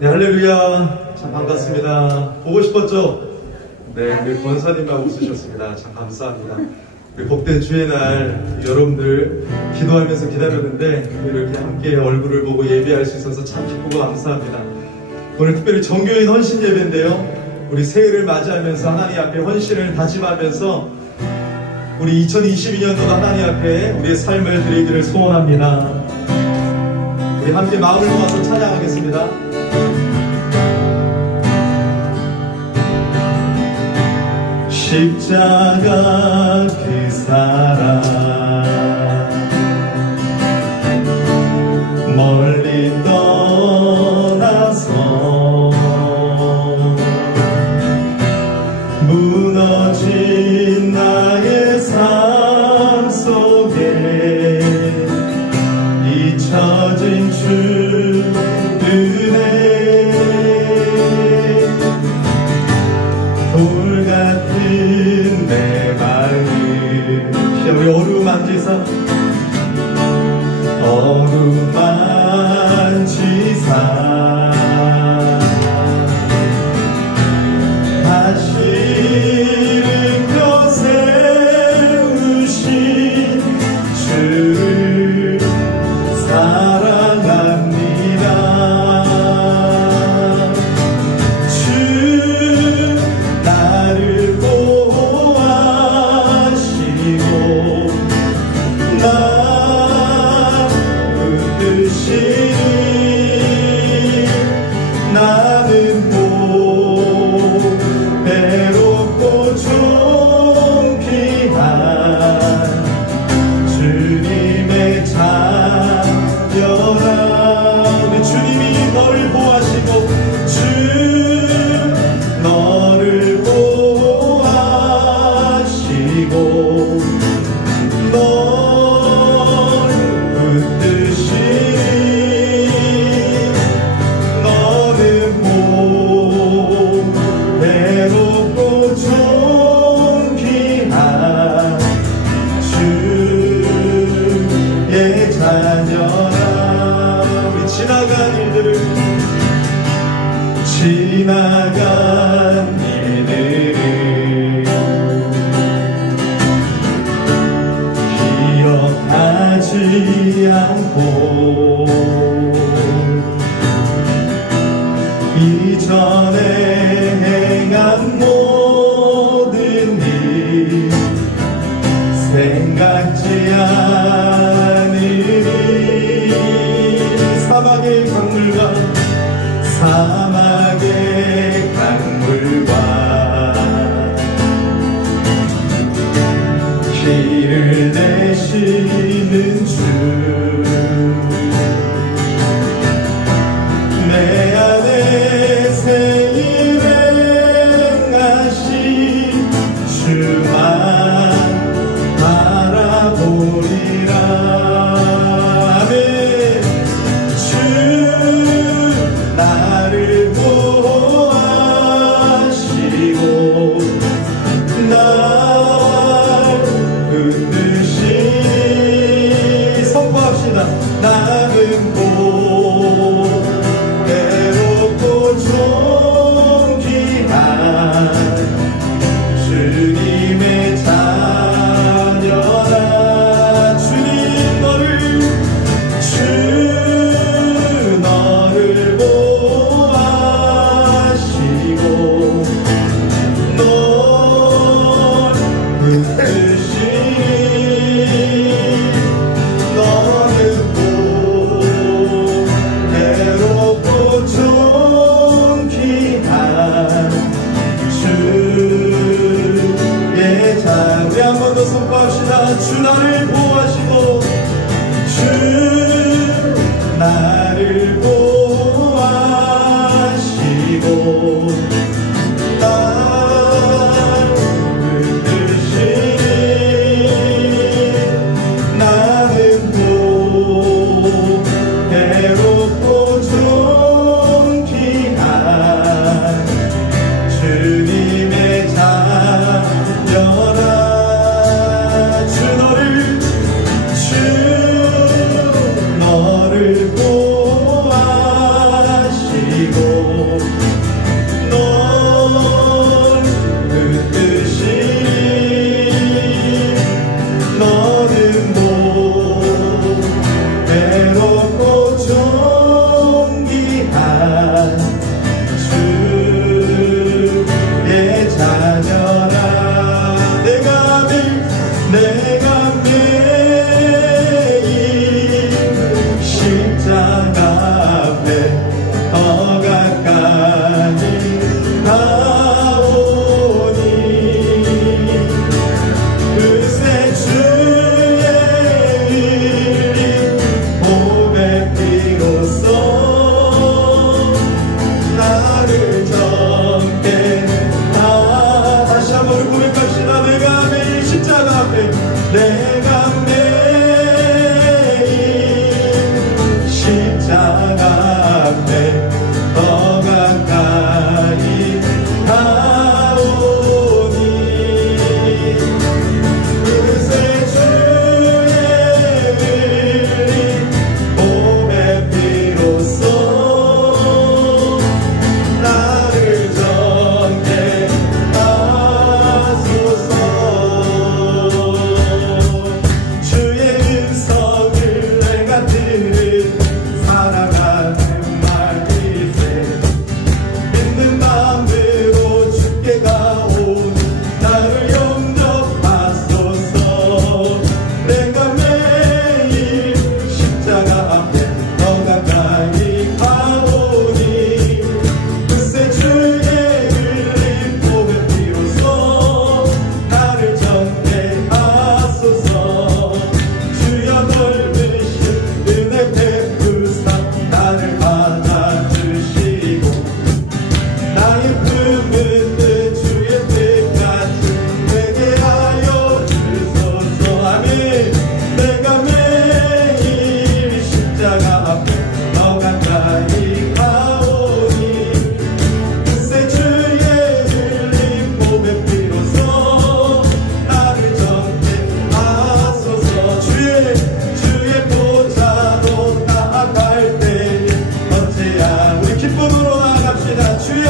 네, 할렐루야. 참 반갑습니다. 보고 싶었죠? 네, 우리 권사님만 웃으셨습니다. 참 감사합니다. 우리 복된 주의 날 여러분들 기도하면서 기다렸는데 이렇게 함께 얼굴을 보고 예배할 수 있어서 참 기쁘고 감사합니다. 오늘 특별히 정교인 헌신 예배인데요. 우리 새해를 맞이하면서 하나님 앞에 헌신을 다짐하면서 우리 2022년도도 하나님 앞에 우리의 삶을 드리기를 소원합니다. 우리 함께 마음을 모아서 찬양하겠습니다. 십자가 그 사랑 멀리 떠나서 무너진 나의 삶 속에 잊혀진 주 은혜 돌 같은 내 마음 우리 어루만지사 다시 일으켜 세우신 주를 사랑합니다. 주 나를 보호하시고 나 붙드시니 나는 외롭고 존귀한 주님의 자녀라. 우리 주님이 너를 보호하시고 주 너를 보호하시고 널 붙드시니 너는 외롭고 존귀한 주의 자녀라. 우리 지나간 일들을 기억하지 않고 이전에 행한 모든 일 생각지 않으니 사막의 강물과 길을 내시는 주 내 안에 새 일 행하신 주만 바라보리라. 아멘. 주 나를 보호하시고 날 붙드시니 선포합시다. 나는 외롭고 존귀한 주님의 자녀라. 주님 너를 보호하시고 널 붙드시니 너는 앞에 더 가까이 가오니 그새 주의 흘린 몸의 피로써 나를 정죄하소서. 주의 음성을 내가 들은 사랑하는 말일세 믿는 마음으로 주께 가오니 나를 영접하소서. 내가 매일 십자가 앞에 더 가까이 가오니 그새 주의 흘린 몸의 피로써 나를 정죄하소서. 주여 넓으신 은혜 베푸사 나를 받아주시고 나의 품은 그 주의 뜻같이 되게 하여 주소서. 아멘. 내가 매일 십자가 앞에 더 가까이 가오니 그새 주의 흘린 몸의 피로써 나를 정죄하소서. 주의 보좌로 나아갈 때에 어째야 우리 기쁨으로 나갑시다. 주의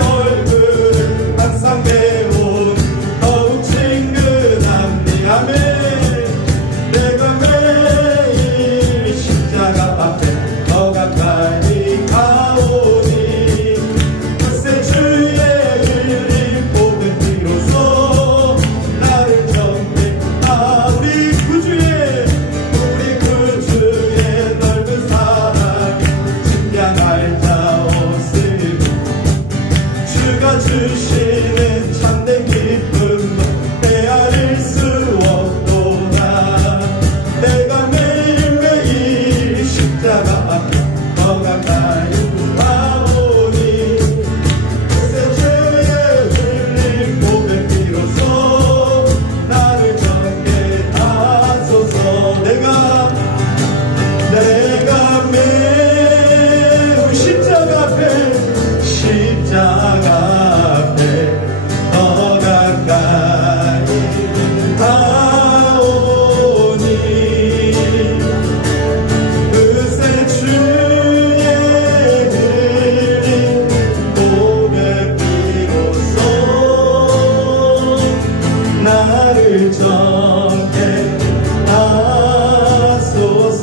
얼굴을 항상 배운 더욱 친근함니. 아멘. 내가 매일 십자가 앞에 더 가까이 가오니 그새 주의 흘린 몸의 피로써 나를 우리 구주의 넓은 사랑에 증량할 자 없으니 주가 주시는 참된 기쁨도 헤아릴 수 없도다. 내가 매일매일 십자가 앞에 더 가까이 가오니 그새 주의 흘린 몸의 피로써 나를 정죄하소서. 내가 매우 십자가 앞에 더 가까이 가오니 그새 주의 흘린 몸의 피로써 나를 정죄하소서.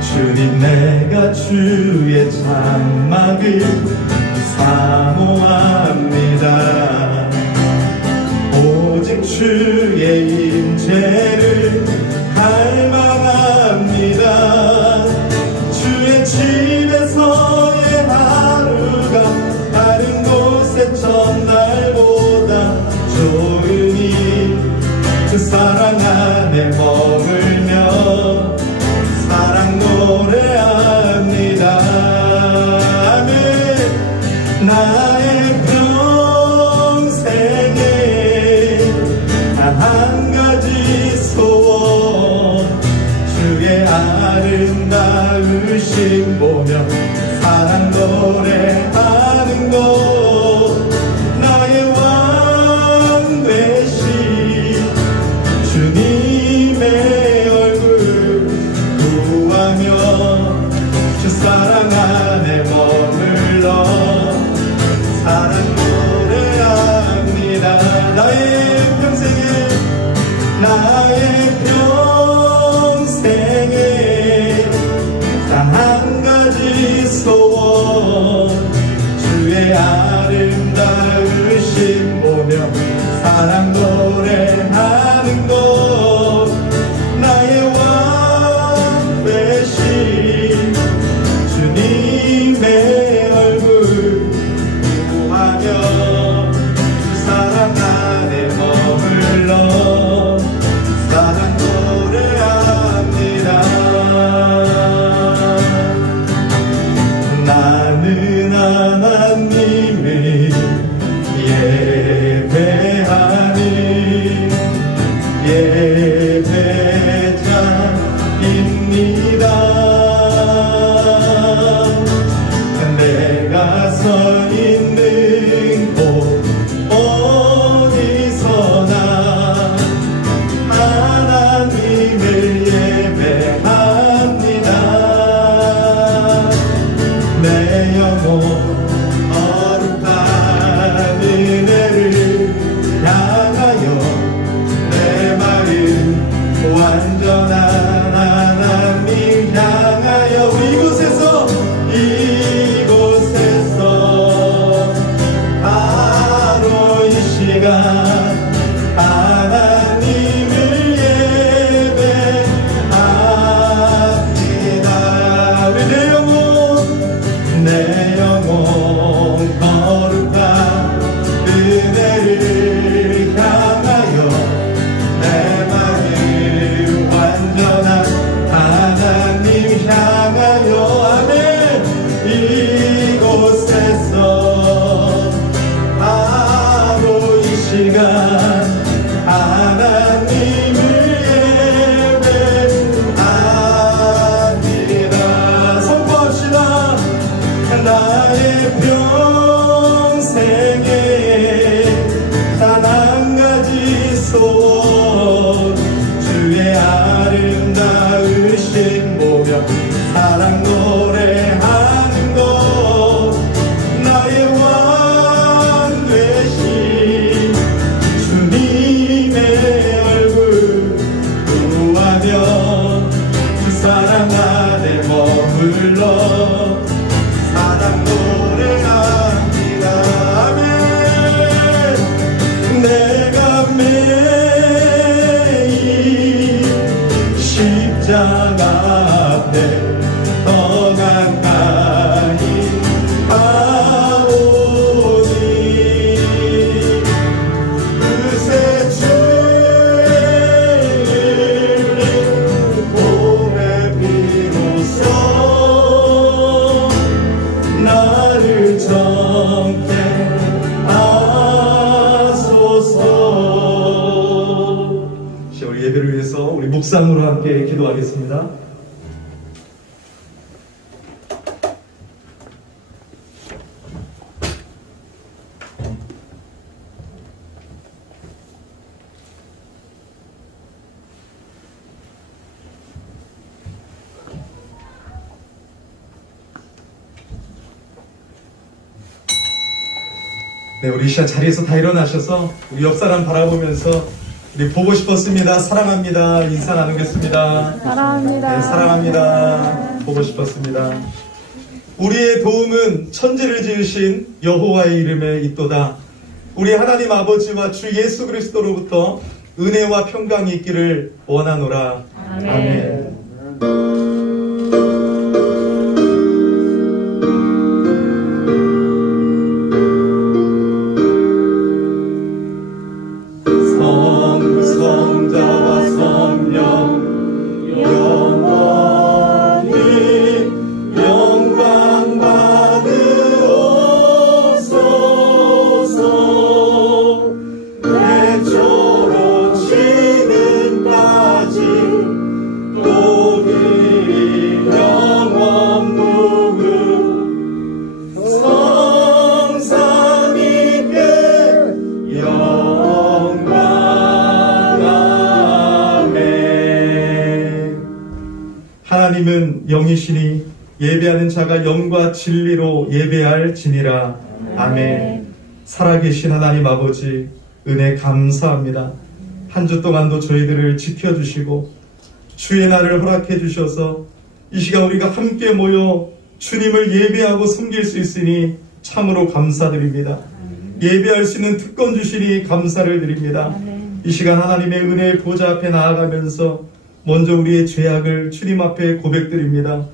주님 내가 주의 장막을 사모합니다. 오직 주의 임재를 갈망합니다. 주의 집에서의 하루가 다른 곳의 첫날보다 좋으니 주 사랑 안에 머물며 사랑 노래합니다. 아멘. 나의 평생에 단 한 가지 소원 주의 아름다우신 보며 사랑 노래하는 것 나의 왕 되신 주님의 얼굴 구하며 주 사랑 안에 머물러 사랑 노래합니다. 나의 평생에 단 한 가지 소원 완전한 하나님 향하여 이곳에서 바로 이 시간 하나님을 예배합니다. 우리 내 영혼 거룩한 은혜를 향하여 내 마음 완전한 하나님 향하여 아멘. 이곳에서 바로 이 시간 하나님을 예배합니다. 선포합시다. 나의 평생에 단 한 가지 소원 주의 아름다우신 보며 사랑 노래하는 것 나의 왕 되신 주님의 얼굴 구하며 주 사랑 안에 머물러 사랑 노래합니다. 아멘. 내가 매일 십자가 앞에 더 가까이 가오니 그새 주의 봄에 비로소 나를 정케 하소서. 우리 예배를 위해서 우리 묵상으로 함께 기도하겠습니다. 네, 우리 이 시간 자리에서 다 일어나셔서 우리 옆 사람 바라보면서 우리 보고 싶었습니다. 사랑합니다. 인사 나누겠습니다. 사랑합니다. 네, 사랑합니다. 보고 싶었습니다. 우리의 도움은 천지를 지으신 여호와의 이름에 있도다. 우리 하나님 아버지와 주 예수 그리스도로부터 은혜와 평강이 있기를 원하노라. 아멘. 아멘. 성자와 성령 영원히 영광 받으옵소서. 내처럼 지금까지 또 이 영원 무궁 성삼위께 영광. 하나님은 영이시니 예배하는 자가 영과 진리로 예배할지니라. 아멘. 살아계신 하나님 아버지 은혜 감사합니다. 한 주 동안도 저희들을 지켜주시고 주의 날을 허락해 주셔서 이 시간 우리가 함께 모여 주님을 예배하고 섬길 수 있으니 참으로 감사드립니다. 예배할 수 있는 특권 주시니 감사를 드립니다. 이 시간 하나님의 은혜의 보좌 앞에 나아가면서 먼저 우리의 죄악을 주님 앞에 고백드립니다.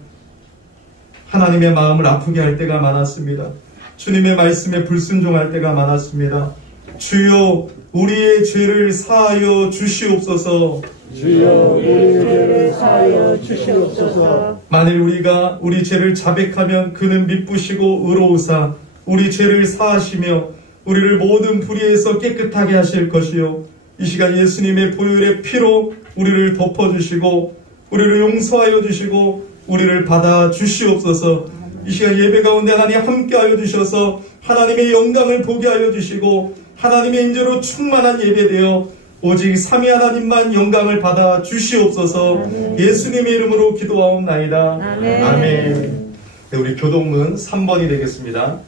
하나님의 마음을 아프게 할 때가 많았습니다. 주님의 말씀에 불순종할 때가 많았습니다. 주여 우리의 죄를 사하여 주시옵소서. 주여 우리의 죄를 사하여 주시옵소서. 만일 우리가 우리 죄를 자백하면 그는 미쁘시고 의로우사 우리 죄를 사하시며 우리를 모든 불의에서 깨끗하게 하실 것이요. 이 시간 예수님의 보혈의 피로 우리를 덮어주시고 우리를 용서하여 주시고 우리를 받아 주시옵소서. 이 시간 예배 가운데 하나님 함께하여 주셔서 하나님의 영광을 보게 하여 주시고 하나님의 인재로 충만한 예배되어 오직 삼위 하나님만 영광을 받아 주시옵소서. 아멘. 예수님의 이름으로 기도하옵나이다. 아멘. 아멘. 네, 우리 교독문 3번이 되겠습니다.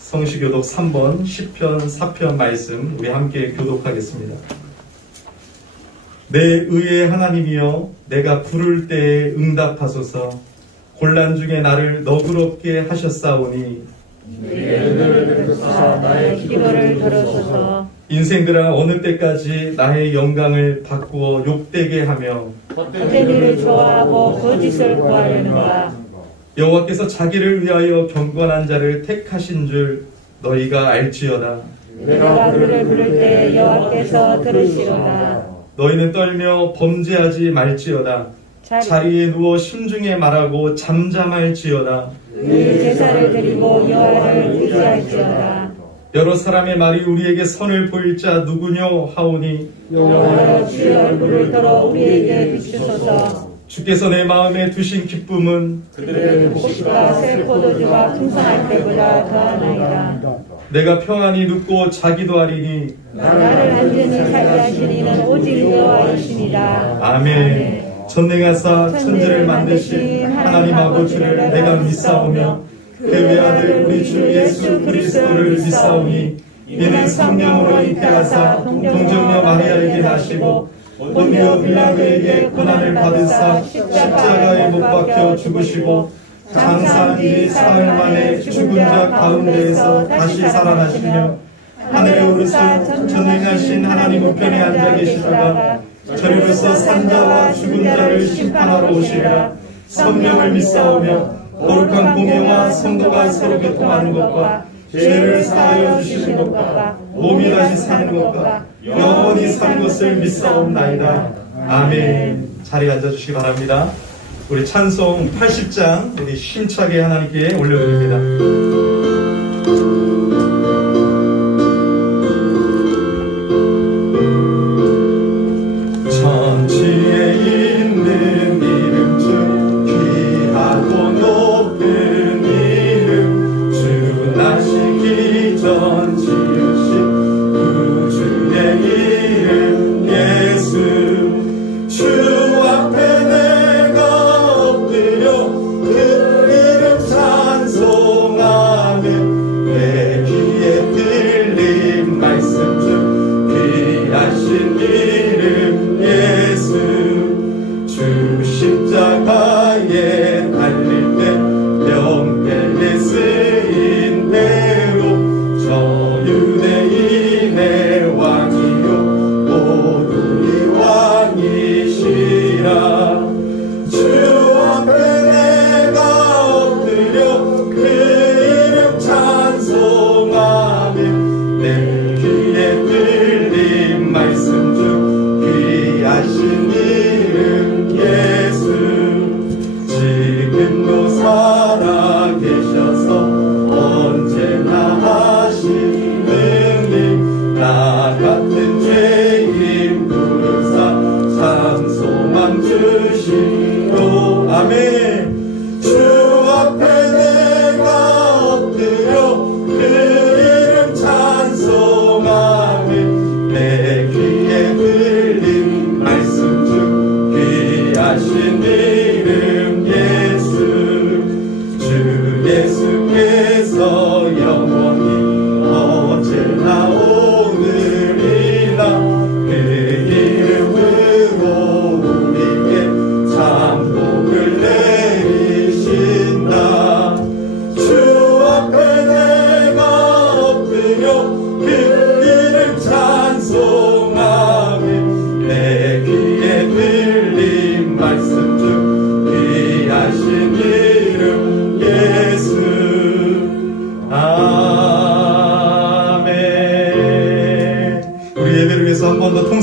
성시교독 3번 10편 4편 말씀 우리 함께 교독하겠습니다. 내 의의 하나님이여 내가 부를 때에 응답하소서. 곤란 중에 나를 너그럽게 하셨사오니 내 은혜를 베푸사 나의 기도를 들으소서. 인생들아 어느 때까지 나의 영광을 바꾸어 욕되게 하며 헛된 일을 좋아하고 거짓을 구하려는가. 여호와께서 자기를 위하여 경건한 자를 택하신 줄 너희가 알지어다. 내가 그를 부를 때 여호와께서 들으시로다. 너희는 떨며 범죄하지 말지어다. 자리에 누워 심중에 말하고 잠잠할지어다. 의 제사를 드리고 여호와를 의지할지어다. 여러 사람의 말이 우리에게 선을 보일 자 누구뇨 하오니 여호와여 주의 얼굴을 들어 우리에게 비추소서. 주께서 내 마음에 두신 기쁨은 그들의 곡식과 새 포도주가 풍성할 때보다 더하나이다. 내가 평안히 눕고 자기도 하리니 나를 안전히 살게 하신 이는 오직 여호와이시니라. 아멘. 전능하사 천지를 만드신 하나님 아버지를 내가 믿사오며 그 외아들 우리 주 예수 그리스도를 믿사오니 이는 성령으로 잉태하사 동정녀 마리아에게 나시고 본디오 빌라도에게 고난을 받으사 십자가에 못 박혀 죽으시고 장사한 뒤 사흘 만에 죽은 자 가운데에서 다시 살아나시며 하늘에 오르사 전능하신 하나님 우편에 앉아 계시다가 저리로서 산자와 죽은 자를 심판하러 오시리라. 성령을 믿사오며 거룩한 공예와 성도가 서로 교통하는 것과 죄를 사하여 주시는 것과 몸이 다시 사는 것과 영원히 사는 것을 믿사옵나이다. 아멘. 자리에 앉아주시기 바랍니다. 우리 찬송 80장 우리 힘차게 하나님께 올려드립니다.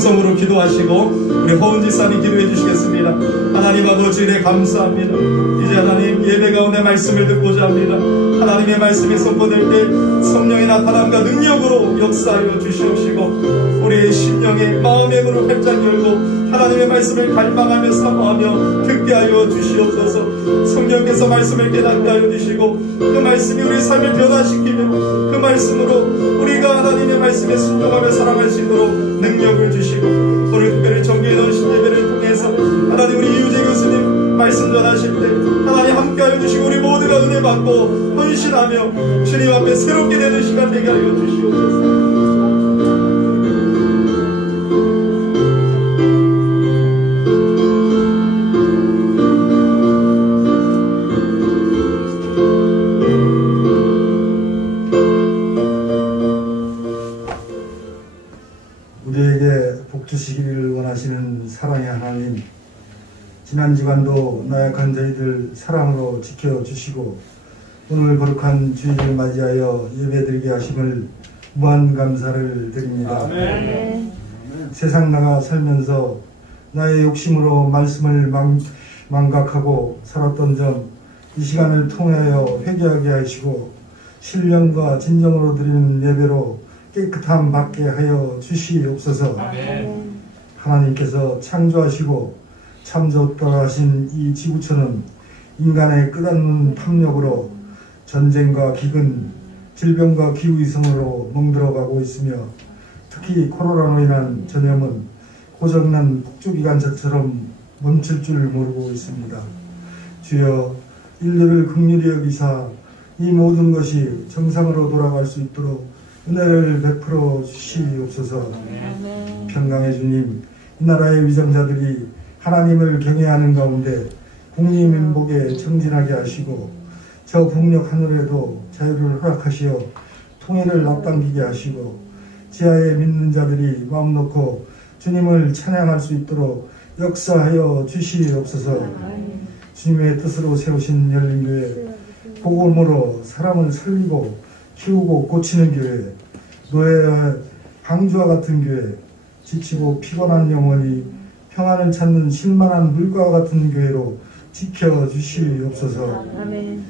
통성으로 기도하시고 우리 허은 지사님 기도해 주시겠습니다. 하나님 아버지 네 감사합니다. 이제 하나님 예배 가운데 말씀을 듣고자 합니다. 하나님의 말씀이 선포될 때 성령의 나타남과 능력으로 역사하여 주시옵시고 우리의 심령의 마음의 문을 활짝 열고 하나님의 말씀을 갈망하며 사모하며 듣게 하여 주시옵소서. 성령께서 말씀을 깨닫게 하여 주시고 그 말씀이 우리 삶을 변화시키며 그 말씀으로 우리가 하나님의 말씀에 순종하며 살아갈 수 있도록 능력을 주시고 오늘 특별히 정기의 넌신 예배를 통해서 하나님 우리 이유재 교수님 말씀 전하실 때 하나님 함께하여 주시고 우리 모두가 은혜 받고 헌신하며 주님 앞에 새롭게 되는 시간 되게 하여 주시옵소서. 지난 주간도 나약한 저희들 사랑으로 지켜주시고 오늘 거룩한 주일을 맞이하여 예배드리게 하심을 무한 감사를 드립니다. 아멘. 세상 나가 살면서 나의 욕심으로 말씀을 망각하고 살았던 점 이 시간을 통하여 회개하게 하시고 신령과 진정으로 드리는 예배로 깨끗함 받게 하여 주시옵소서. 아멘. 하나님께서 창조하시고 참 좋다고 하신 이 지구촌은 인간의 끝없는 탐욕으로 전쟁과 기근, 질병과 기후이성으로 멍들어가고 있으며 특히 코로나로 인한 전염은 고장난 북주기관차처럼 멈출 줄 모르고 있습니다. 주여 인류를 긍휼히 여기사 이 모든 것이 정상으로 돌아갈 수 있도록 은혜를 베풀어 주시옵소서. 평강의 주님, 이 나라의 위정자들이 하나님을 경외하는 가운데 국리민복에 청진하게 하시고 저 북녘 하늘에도 자유를 허락하시어 통일을 앞당기게 하시고 지하에 믿는 자들이 마음 놓고 주님을 찬양할 수 있도록 역사하여 주시옵소서. 주님의 뜻으로 세우신 열린교회, 복음으로 사람을 살리고 키우고 고치는 교회, 노예와 방주와 같은 교회, 지치고 피곤한 영혼이 평안을 찾는 실만한 물과 같은 교회로 지켜주시옵소서. 아멘.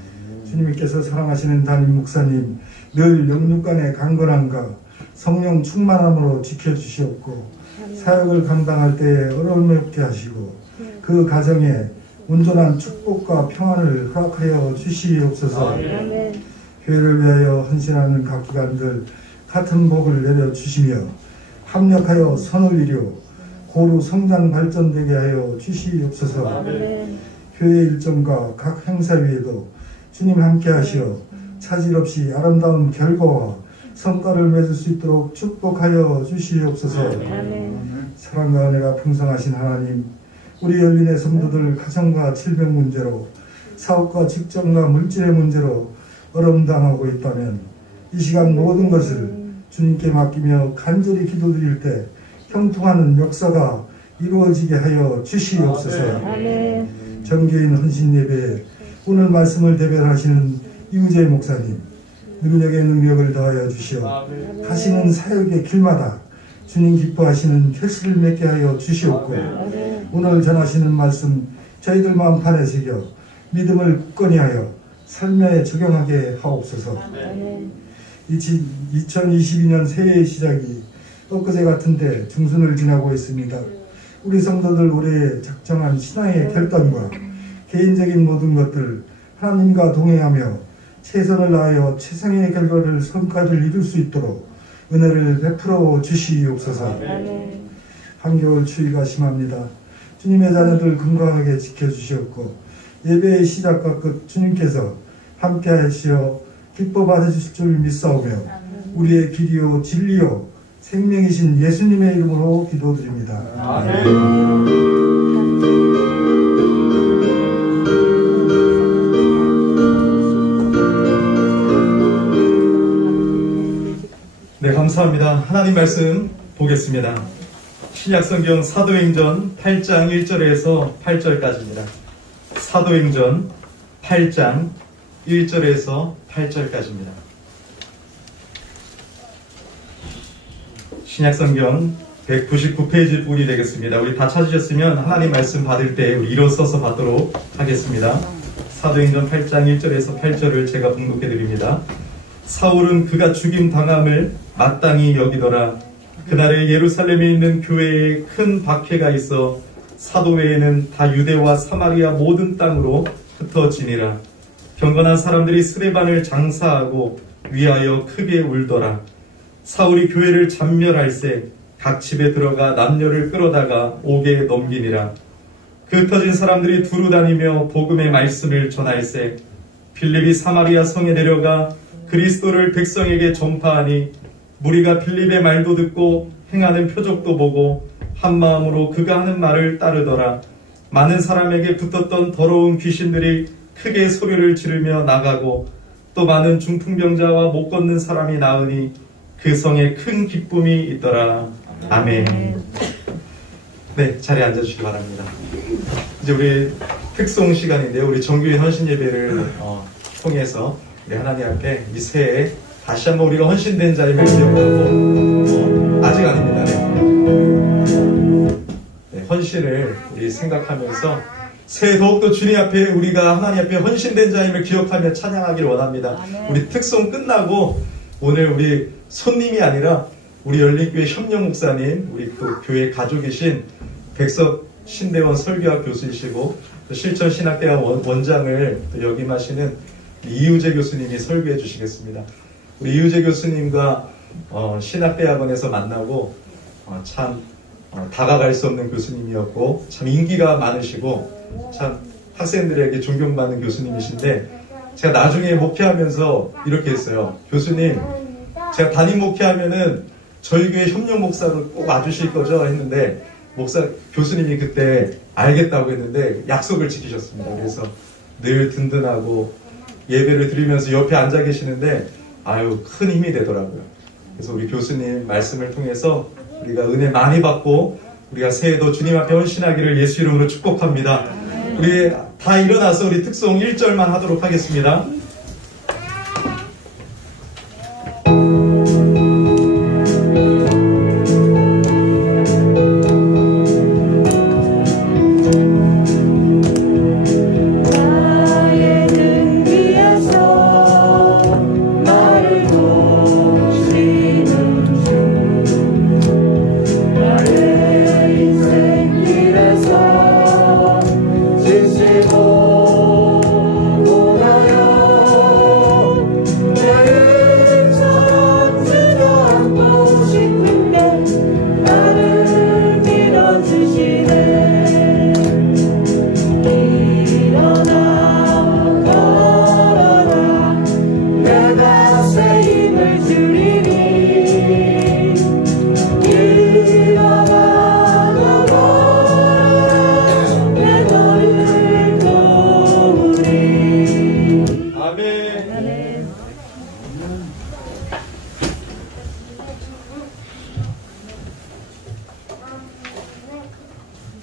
주님께서 사랑하시는 담임 목사님 늘 영육간의 강건함과 성령 충만함으로 지켜주시옵고 사역을 감당할 때에 어려움이 없게 하시고 그 가정에 온전한 축복과 평안을 허락하여 주시옵소서. 아멘. 교회를 위하여 헌신하는 각 기관들 같은 복을 내려주시며 합력하여 선을 이루어 고루 성장 발전되게 하여 주시옵소서. 아멘. 교회 일정과 각 행사 위에도 주님 함께 하시어 차질 없이 아름다운 결과와 성과를 맺을 수 있도록 축복하여 주시옵소서. 아멘. 사랑과 은혜가 풍성하신 하나님, 우리 열린의 성도들 가정과 질병 문제로 사업과 직장과 물질의 문제로 어려움당하고 있다면 이 시간 모든 것을 주님께 맡기며 간절히 기도드릴 때 형통하는 역사가 이루어지게 하여 주시옵소서. 아멘. 정교인 헌신 예배에 오늘 말씀을 대변하시는 이우재 목사님, 능력에 능력을 더하여 주시어 하시는 사역의 길마다 주님 기뻐하시는 결실을 맺게 하여 주시옵고 오늘 전하시는 말씀 저희들 마음판에 새겨 믿음을 굳건히 하여 삶에 적용하게 하옵소서. 2022년 새해의 시작이 엊그제 같은데 중순을 지나고 있습니다. 우리 성도들 올해 작정한 신앙의 결단과 개인적인 모든 것들 하나님과 동행하며 최선을 다하여 최상의 결과를 성과를 이룰 수 있도록 은혜를 베풀어 주시옵소서. 한겨울 추위가 심합니다. 주님의 자녀들 건강하게 지켜주시옵고 예배의 시작과 끝 주님께서 함께 하시어 기뻐 받으실 줄 믿사오며 우리의 길이요 진리요 생명이신 예수님의 이름으로 기도드립니다. 아멘. 네, 감사합니다. 하나님 말씀 보겠습니다. 신약성경 사도행전 8장 1절에서 8절까지입니다. 사도행전 8장 1절에서 8절까지입니다. 신약성경 199페이지 분이 되겠습니다. 우리 다 찾으셨으면 하나님 말씀 받을 때 우리 일어서서 받도록 하겠습니다. 사도행전 8장 1절에서 8절을 제가 봉독해 드립니다. 사울은 그가 죽임 당함을 마땅히 여기더라. 그날에 예루살렘에 있는 교회에 큰 박해가 있어 사도 외에는 다 유대와 사마리아 모든 땅으로 흩어지니라. 경건한 사람들이 스데반을 장사하고 위하여 크게 울더라. 사울이 교회를 잔멸할세 각 집에 들어가 남녀를 끌어다가 옥에 넘기니라. 그 흩어진 사람들이 두루 다니며 복음의 말씀을 전할세 빌립이 사마리아 성에 내려가 그리스도를 백성에게 전파하니 무리가 빌립의 말도 듣고 행하는 표적도 보고 한 마음으로 그가 하는 말을 따르더라. 많은 사람에게 붙었던 더러운 귀신들이 크게 소리를 지르며 나가고 또 많은 중풍병자와 못 걷는 사람이 나으니 그 성에 큰 기쁨이 있더라. 아멘. 네, 자리에 앉아주시기 바랍니다. 이제 이제 우리 특송 시간인데요. 우리 정규의 헌신 예배를 통해서 우리 하나님 앞에 이 새해 다시 한번 우리가 헌신된 자임을 기억하고 아직 아닙니다. 네, 헌신을 우리 생각하면서 새해 더욱더 주님 앞에 우리가 하나님 앞에 헌신된 자임을 기억하며 찬양하길 원합니다. 우리 특송 끝나고 오늘 우리 손님이 아니라 우리 열린교회 협력 목사님, 우리 또 교회 가족이신 백석 신대원 설교학 교수이시고 또 실천 신학대학 원장을 또 역임하시는 이우재 교수님이 설교해 주시겠습니다. 우리 이우재 교수님과 신학대학원에서 만나고 참 다가갈 수 없는 교수님이었고 참 인기가 많으시고 참 학생들에게 존경받는 교수님이신데 제가 나중에 목회하면서 이렇게 했어요. 교수님, 제가 담임 목회하면은 저희 교회 협력 목사로 꼭 와주실 거죠? 했는데 교수님이 그때 알겠다고 했는데 약속을 지키셨습니다. 그래서 늘 든든하고 예배를 드리면서 옆에 앉아 계시는데 큰 힘이 되더라고요. 그래서 우리 교수님 말씀을 통해서 우리가 은혜 많이 받고 우리가 새해도 주님 앞에 헌신하기를 예수 이름으로 축복합니다. 우리 다 일어나서 우리 특송 1절만 하도록 하겠습니다.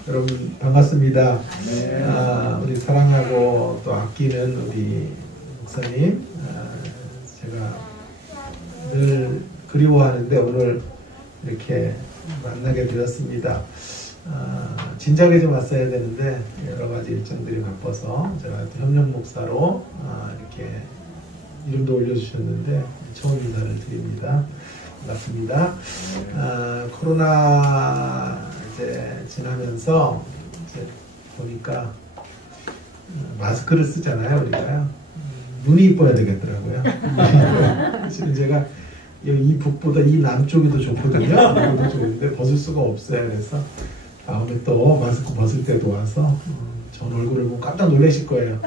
여러분 반갑습니다. 우리 사랑하고 또 아끼는 우리 목사님, 제가 늘 그리워하는데 오늘 이렇게 만나게 되었습니다. 진작에 좀 왔어야 되는데 여러 가지 일정들이 바빠서 제가 협력 목사로 이렇게 이름도 올려주셨는데 처음 인사를 드립니다. 반갑습니다. 코로나 이제 지나면서 이제 보니까 마스크를 쓰잖아요, 우리가요. 눈이 이뻐야 되겠더라고요. 사실은 제가 이 북보다 이 남쪽이 더 좋거든요. 이것도 좋은데 벗을 수가 없어요. 그래서 다음에 또 마스크 벗을 때도 와서 전 얼굴을 보고 깜짝 놀라실 거예요.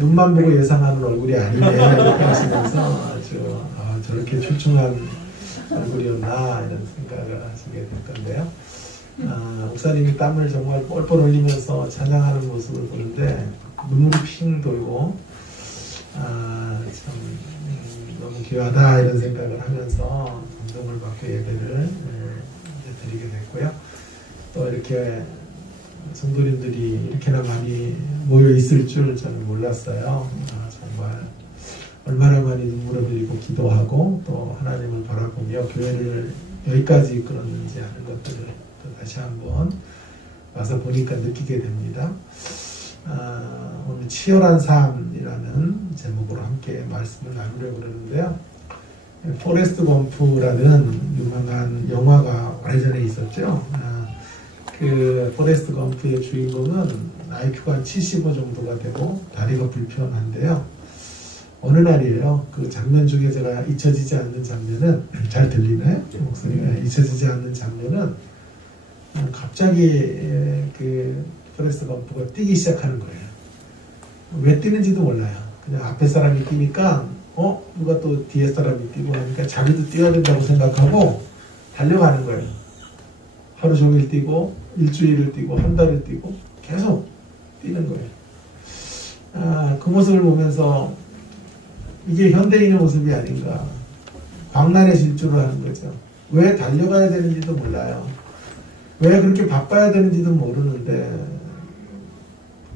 눈만 보고 예상하는 얼굴이 아니네 이렇게 하시면서 아주 저렇게 출중한 얼굴이었나 이런 생각을 하시게 될 건데요. 목사님이 땀을 정말 뻘뻘 흘리면서 찬양하는 모습을 보는데 눈물이 핑 돌고 참 너무 귀하다 이런 생각을 하면서 감동을 받고 예배를 드리게 됐고요. 또 이렇게 성도님들이 이렇게나 많이 모여 있을 줄 저는 몰랐어요. 정말 얼마나 많이 눈물을 흘리고 기도하고 또 하나님을 바라보며 교회를 여기까지 이끌었는지 하는 것들을 또 다시 한번 와서 보니까 느끼게 됩니다. 오늘 치열한 삶이라는 제목으로 함께 말씀을 나누려고 그러는데요. 포레스트 검프라는 유명한 영화가 오래전에 있었죠. 그 포레스트 검프의 주인공은 IQ가 한 75 정도가 되고 다리가 불편한데요. 어느 날이에요. 그 장면 중에 제가 잊혀지지 않는 장면은, 잘 들리나요? 목소리가 잊혀지지 않는 장면은 갑자기 그 포레스트 검프가 뛰기 시작하는 거예요. 왜 뛰는지도 몰라요. 그냥 앞에 사람이 뛰니까 누가 또 뒤에 사람이 뛰고 하니까 자기도 뛰어야 된다고 생각하고 달려가는 거예요. 하루 종일 뛰고 일주일을 뛰고 한 달을 뛰고 계속 뛰는 거예요. 그 모습을 보면서 이게 현대인의 모습이 아닌가, 광란의 질주를 하는 거죠. 왜 달려가야 되는지도 몰라요. 왜 그렇게 바빠야 되는지도 모르는데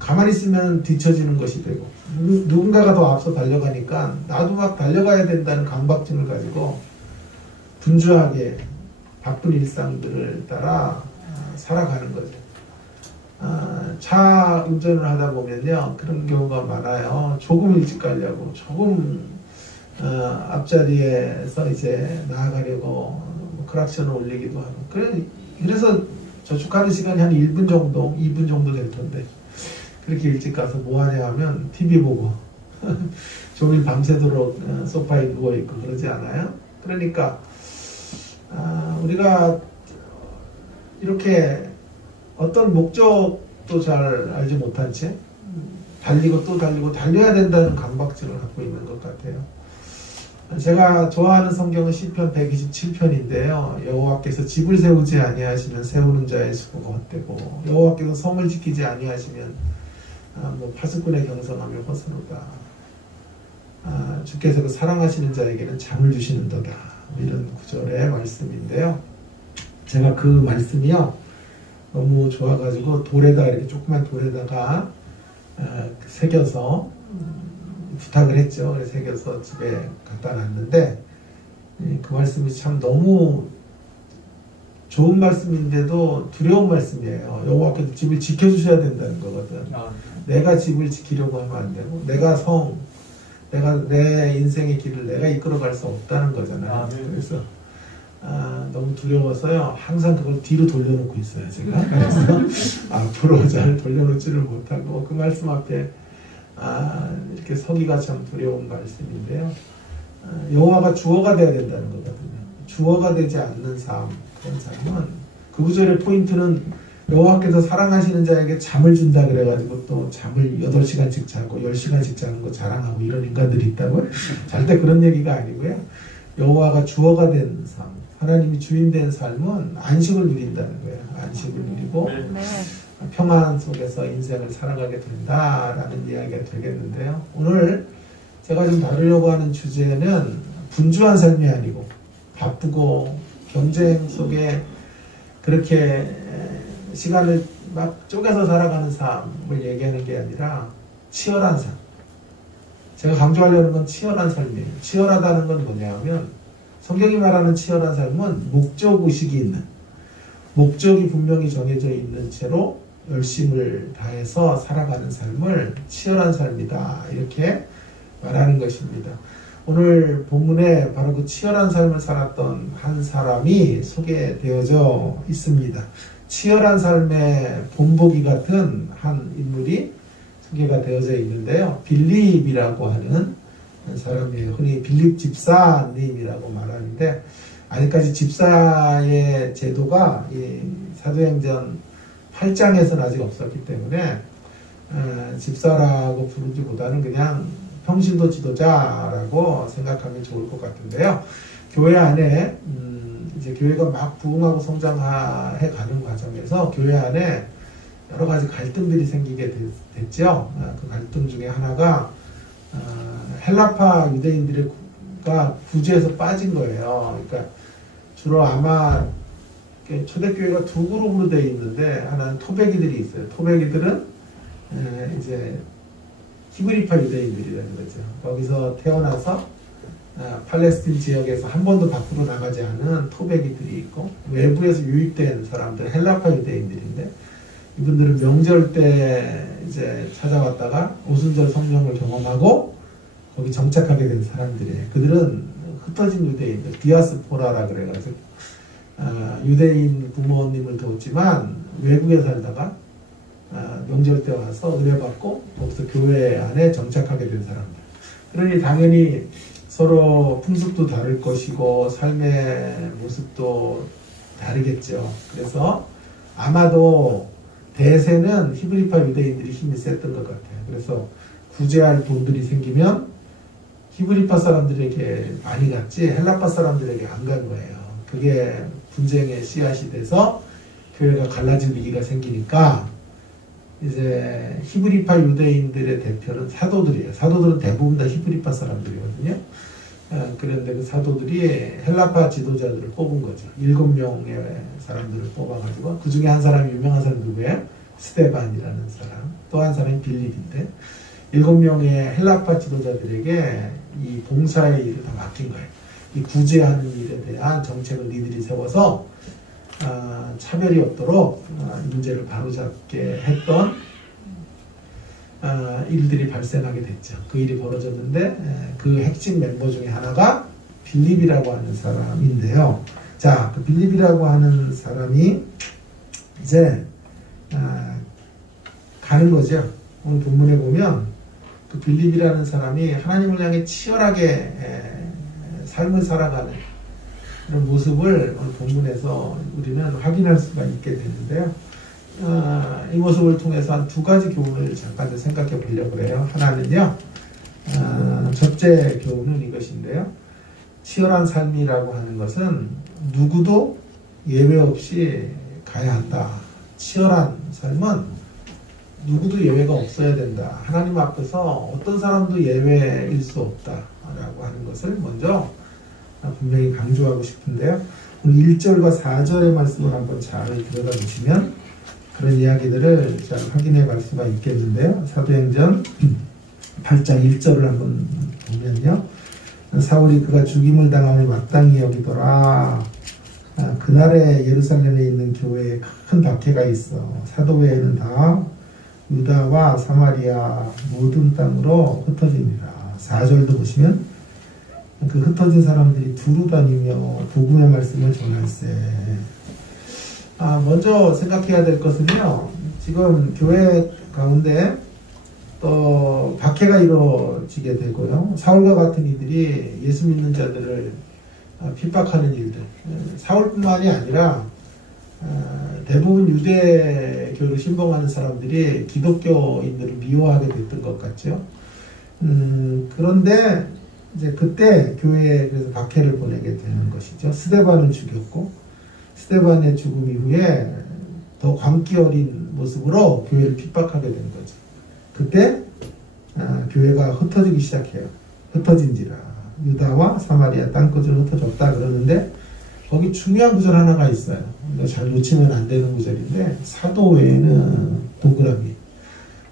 가만히 있으면 뒤처지는 것이 되고 누군가가 더 앞서 달려가니까 나도 막 달려가야 된다는 강박증을 가지고 분주하게 바쁜 일상들을 따라 살아가는 거죠. 차 운전을 하다 보면요 그런 경우가 많아요. 조금 일찍 가려고 조금 앞자리에서 이제 나아가려고 크락션을 올리기도 하고 그래서 저축하는 시간이 한 1분 정도 2분 정도 될 텐데 그렇게 일찍 가서 뭐 하냐 하면 TV 보고 종일 밤새도록 소파에 누워있고 그러지 않아요? 그러니까 우리가 이렇게 어떤 목적도 잘 알지 못한 채 달리고 또 달리고 달려야 된다는 강박증을 갖고 있는 것 같아요. 제가 좋아하는 성경은 시편 127편인데요. 여호와께서 집을 세우지 아니하시면 세우는 자의 수고가 헛되고 여호와께서 성을 지키지 아니하시면 파수꾼의 경성하며 허선하다. 주께서 그 사랑하시는 자에게는 잠을 주시는도다. 이런 구절의 말씀인데요. 제가 그 말씀이요 너무 좋아가지고 돌에다 이렇게 조그만 돌에다가 새겨서 부탁을 했죠. 그래서 새겨서 집에 갖다 놨는데 그 말씀이 참 너무 좋은 말씀인데도 두려운 말씀이에요. 여호와께서 집을 지켜주셔야 된다는 거거든. 내가 집을 지키려고 하면 안 되고 내가 내 인생의 길을 내가 이끌어갈 수 없다는 거잖아요. 그래서 너무 두려워서요 항상 그걸 뒤로 돌려놓고 있어요 제가. 그래서 앞으로 잘 돌려놓지를 못하고 그 말씀 앞에 이렇게 서기가 참 두려운 말씀인데요. 여호와가 주어가 돼야 된다는 거거든요. 주어가 되지 않는 삶, 그런 삶은 그 구절의 포인트는 여호와께서 사랑하시는 자에게 잠을 준다 그래가지고 또 잠을 8시간씩 자고 10시간씩 자는 거 자랑하고 이런 인간들이 있다고요? 절대 그런 얘기가 아니고요. 여호와가 주어가 된 삶, 하나님이 주인 된 삶은 안식을 누린다는 거예요. 안식을 누리고 평안 속에서 인생을 살아가게 된다라는 이야기가 되겠는데요. 오늘 제가 좀 다루려고 하는 주제는 분주한 삶이 아니고 바쁘고 경쟁 속에 그렇게 시간을 막 쪼개서 살아가는 삶을 얘기하는 게 아니라 치열한 삶. 제가 강조하려는 건 치열한 삶이에요. 치열하다는 건 뭐냐면 성경이 말하는 치열한 삶은 목적의식이 있는, 목적이 분명히 정해져 있는 채로 열심을 다해서 살아가는 삶을 치열한 삶이다 이렇게 말하는 것입니다. 오늘 본문에 바로 그 치열한 삶을 살았던 한 사람이 소개되어져 있습니다. 치열한 삶의 본보기 같은 한 인물이 소개가 되어져 있는데요. 빌립이라고 하는 사람이에요. 흔히 빌립 집사님이라고 말하는데 아직까지 집사의 제도가 이 사도행전 8장에서는 아직 없었기 때문에 집사라고 부르기보다는 그냥 평신도 지도자라고 생각하면 좋을 것 같은데요. 교회 안에 이제 교회가 막 부흥하고 성장해 가는 과정에서 교회 안에 여러 가지 갈등들이 생기게 됐죠. 그 갈등 중에 하나가 헬라파 유대인들가 구제에서 빠진 거예요. 그러니까 주로 아마 초대교회가 두 그룹으로 되어 있는데 하나는 토베기들이 있어요. 토베기들은 이제 히브리파 유대인들이라는 거죠. 거기서 태어나서 팔레스틴 지역에서 한 번도 밖으로 나가지 않은 토베기들이 있고 외부에서 유입된 사람들 헬라파 유대인들인데 이분들은 명절 때 이제 찾아왔다가 오순절 성령을 경험하고 거기 정착하게 된 사람들이에요. 그들은 흩어진 유대인들 디아스포라라 그래가지고 유대인 부모님을 뒀지만 외국에 살다가 명절 때 와서 의뢰받고 거기서 교회 안에 정착하게 된 사람들. 그러니 당연히 서로 풍습도 다를 것이고 삶의 모습도 다르겠죠. 그래서 아마도 대세는 히브리파 유대인들이 힘이 셌던 것 같아요. 그래서 구제할 돈들이 생기면 히브리파 사람들에게 많이 갔지 헬라파 사람들에게 안 간 거예요. 그게 분쟁의 씨앗이 돼서 교회가 갈라질 위기가 생기니까 이제 히브리파 유대인들의 대표는 사도들이에요. 사도들은 대부분 다 히브리파 사람들이거든요. 그런데 그 사도들이 헬라파 지도자들을 뽑은 거죠. 7명의 사람들을 뽑아가지고 그 중에 한 사람이 유명한 사람 누구예요? 스데반이라는 사람, 또 한 사람이 빌립인데 7명의 헬라파 지도자들에게 이 봉사의 일을 다 맡긴 거예요. 이 구제하는 일에 대한 정책을 니들이 세워서 차별이 없도록 문제를 바로잡게 했던 일들이 발생하게 됐죠. 그 일이 벌어졌는데 그 핵심 멤버 중에 하나가 빌립이라고 하는 사람인데요. 자, 그 빌립이라고 하는 사람이 이제 가는 거죠. 오늘 본문에 보면 그 빌립이라는 사람이 하나님을 향해 치열하게 삶을 살아가는 그런 모습을 오늘 본문에서 우리는 확인할 수가 있게 되는데요. 이 모습을 통해서 한 2가지 교훈을 잠깐 생각해 보려고 해요. 하나는요, 첫째 교훈은 이것인데요. 치열한 삶이라고 하는 것은 누구도 예외 없이 가야 한다. 치열한 삶은 누구도 예외가 없어야 된다. 하나님 앞에서 어떤 사람도 예외일 수 없다라고 하는 것을 먼저 분명히 강조하고 싶은데요. 1절과 4절의 말씀을 한번 잘 들여다보시면 그런 이야기들을 잘 확인해 갈 수가 있겠는데요. 사도행전 8장 1절을 한번 보면요. 사울이 그가 죽임을 당함을 마땅히 여기더라. 그날에 예루살렘에 있는 교회에 큰 박해가 있어 사도 외에는 다 유다와 사마리아 모든 땅으로 흩어집니다. 4절도 보시면 그 흩어진 사람들이 두루 다니며 복음의 말씀을 전할세. 먼저 생각해야 될 것은요, 지금 교회 가운데 또 박해가 이루어지게 되고요, 사울과 같은 이들이 예수 믿는 자들을 핍박하는 일들, 사울뿐만이 아니라 대부분 유대교를 신봉하는 사람들이 기독교인들을 미워하게 됐던 것 같죠. 그런데 이제 그때 교회에 그래서 박해를 보내게 되는 것이죠. 스데반을 죽였고, 스데반의 죽음 이후에 더 광기 어린 모습으로 교회를 핍박하게 된 거죠. 그때 교회가 흩어지기 시작해요. 흩어진지라 유다와 사마리아 땅끝으로 흩어졌다 그러는데 거기 중요한 구절 하나가 있어요. 잘 놓치면 안 되는 구절인데, 사도 외에는 동그라미,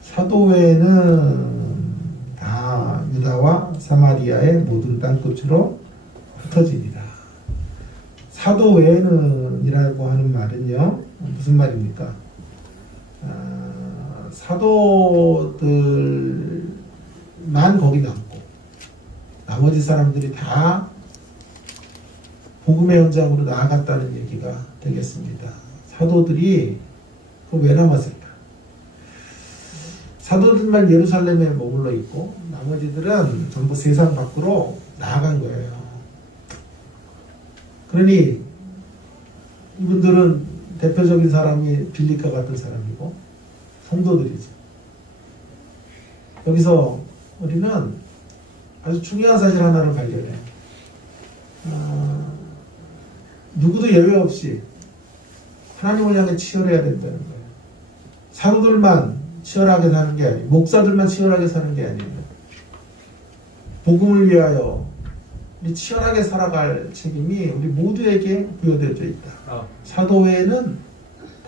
사도 외에는 다 유다와 사마리아의 모든 땅끝으로 흩어지니라. 사도 외에는 이라고 하는 말은요, 무슨 말입니까? 사도들만 거기 남고 나머지 사람들이 다 복음의 현장으로 나아갔다는 얘기가 되겠습니다. 사도들이 왜 남았을까? 사도들만 예루살렘에 머물러 있고 나머지들은 전부 세상 밖으로 나아간 거예요. 그러니 이분들은 대표적인 사람이 빌립과 같은 사람이고 성도들이죠. 여기서 우리는 아주 중요한 사실 하나를 발견해요. 누구도 예외 없이 하나님을 향해 치열해야 된다는 거예요. 사도들만 치열하게 사는 게 아니에요. 목사들만 치열하게 사는 게 아니에요. 복음을 위하여 우리 치열하게 살아갈 책임이 우리 모두에게 부여되어져 있다. 사도 외에는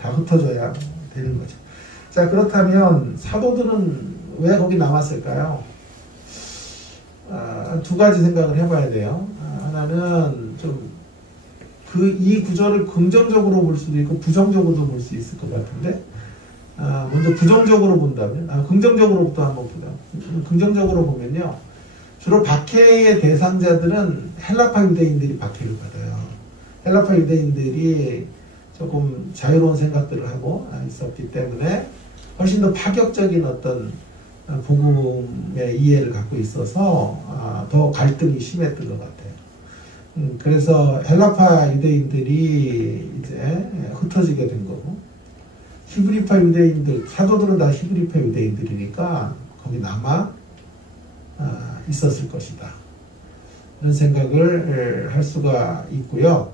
다 흩어져야 되는 거죠. 자, 그렇다면 사도들은 왜 거기 남았을까요? 2가지 생각을 해봐야 돼요. 하나는 좀 이 구절을 긍정적으로 볼 수도 있고 부정적으로도 볼 수 있을 것 같은데, 먼저 부정적으로 본다면, 긍정적으로부터 한번 보자. 긍정적으로 보면요, 주로 박해의 대상자들은 헬라파 유대인들이 박해를 받아요. 헬라파 유대인들이 조금 자유로운 생각들을 하고 있었기 때문에 훨씬 더 파격적인 어떤 복음의 이해를 갖고 있어서 더 갈등이 심했던 것 같아요. 그래서 헬라파 유대인들이 이제 흩어지게 된 거고, 히브리파 유대인들, 사도들은 다 히브리파 유대인들이니까 거기 남아 있었을 것이다. 이런 생각을 할 수가 있고요.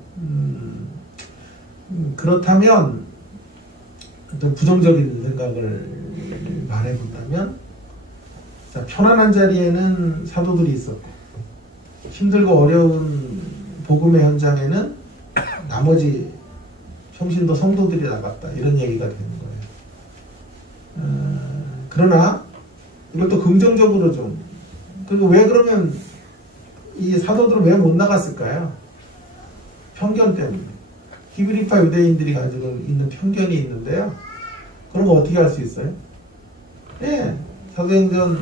그렇다면 좀 부정적인 생각을 말해본다면, 자, 편안한 자리에는 사도들이 있었고 힘들고 어려운 복음의 현장에는 나머지 평신도 성도들이 나갔다, 이런 얘기가 되는 거예요. 그러나 이것도 긍정적으로 좀, 그리고 왜 그러면 이 사도들은 왜 못 나갔을까요? 편견 때문에. 히브리파 유대인들이 가지고 있는 편견이 있는데요. 그런 거 어떻게 할 수 있어요? 예, 사도행전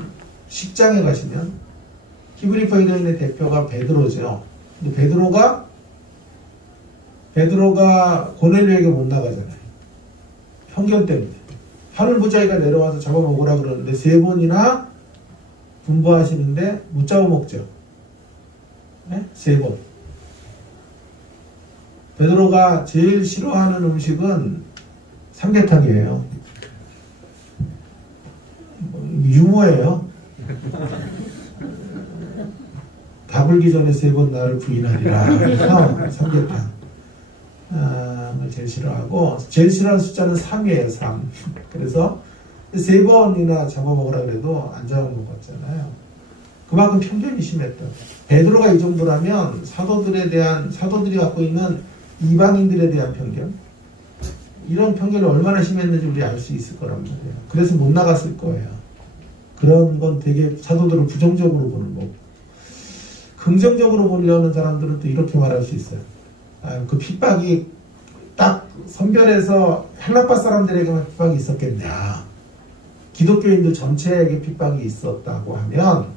10장에 가시면 히브리파 유대인의 대표가 베드로죠. 근데 베드로가 고넬료에게 못 나가잖아요. 편견 때문에. 하늘 무자기가 내려와서 잡아먹으라 그러는데 3번이나 분부하시는데 못 잡아먹죠. 네? 3번. 베드로가 제일 싫어하는 음식은 삼계탕이에요. 유머예요. 다 불기 전에 3번 나를 부인하리라. 그래서 삼계탕 제일 싫어하고, 제일 싫어하는 숫자는 3이에요. 3. 그래서 3번이나 잡아먹으라 그래도 안 잡아먹었잖아요. 그만큼 편견이 심했다. 베드로가 이 정도라면 사도들이 갖고 있는 이방인들에 대한 편견, 이런 편견이 얼마나 심했는지 우리 알 수 있을 거란 말이에요. 그래서 못 나갔을 거예요. 그런 건 되게 사도들을 부정적으로 보는 거고, 긍정적으로 보려는 사람들은 또 이렇게 말할 수 있어요. 그 핍박이 딱 선별해서 헬라파 사람들에게만 핍박이 있었겠냐. 기독교인들 전체에게 핍박이 있었다고 하면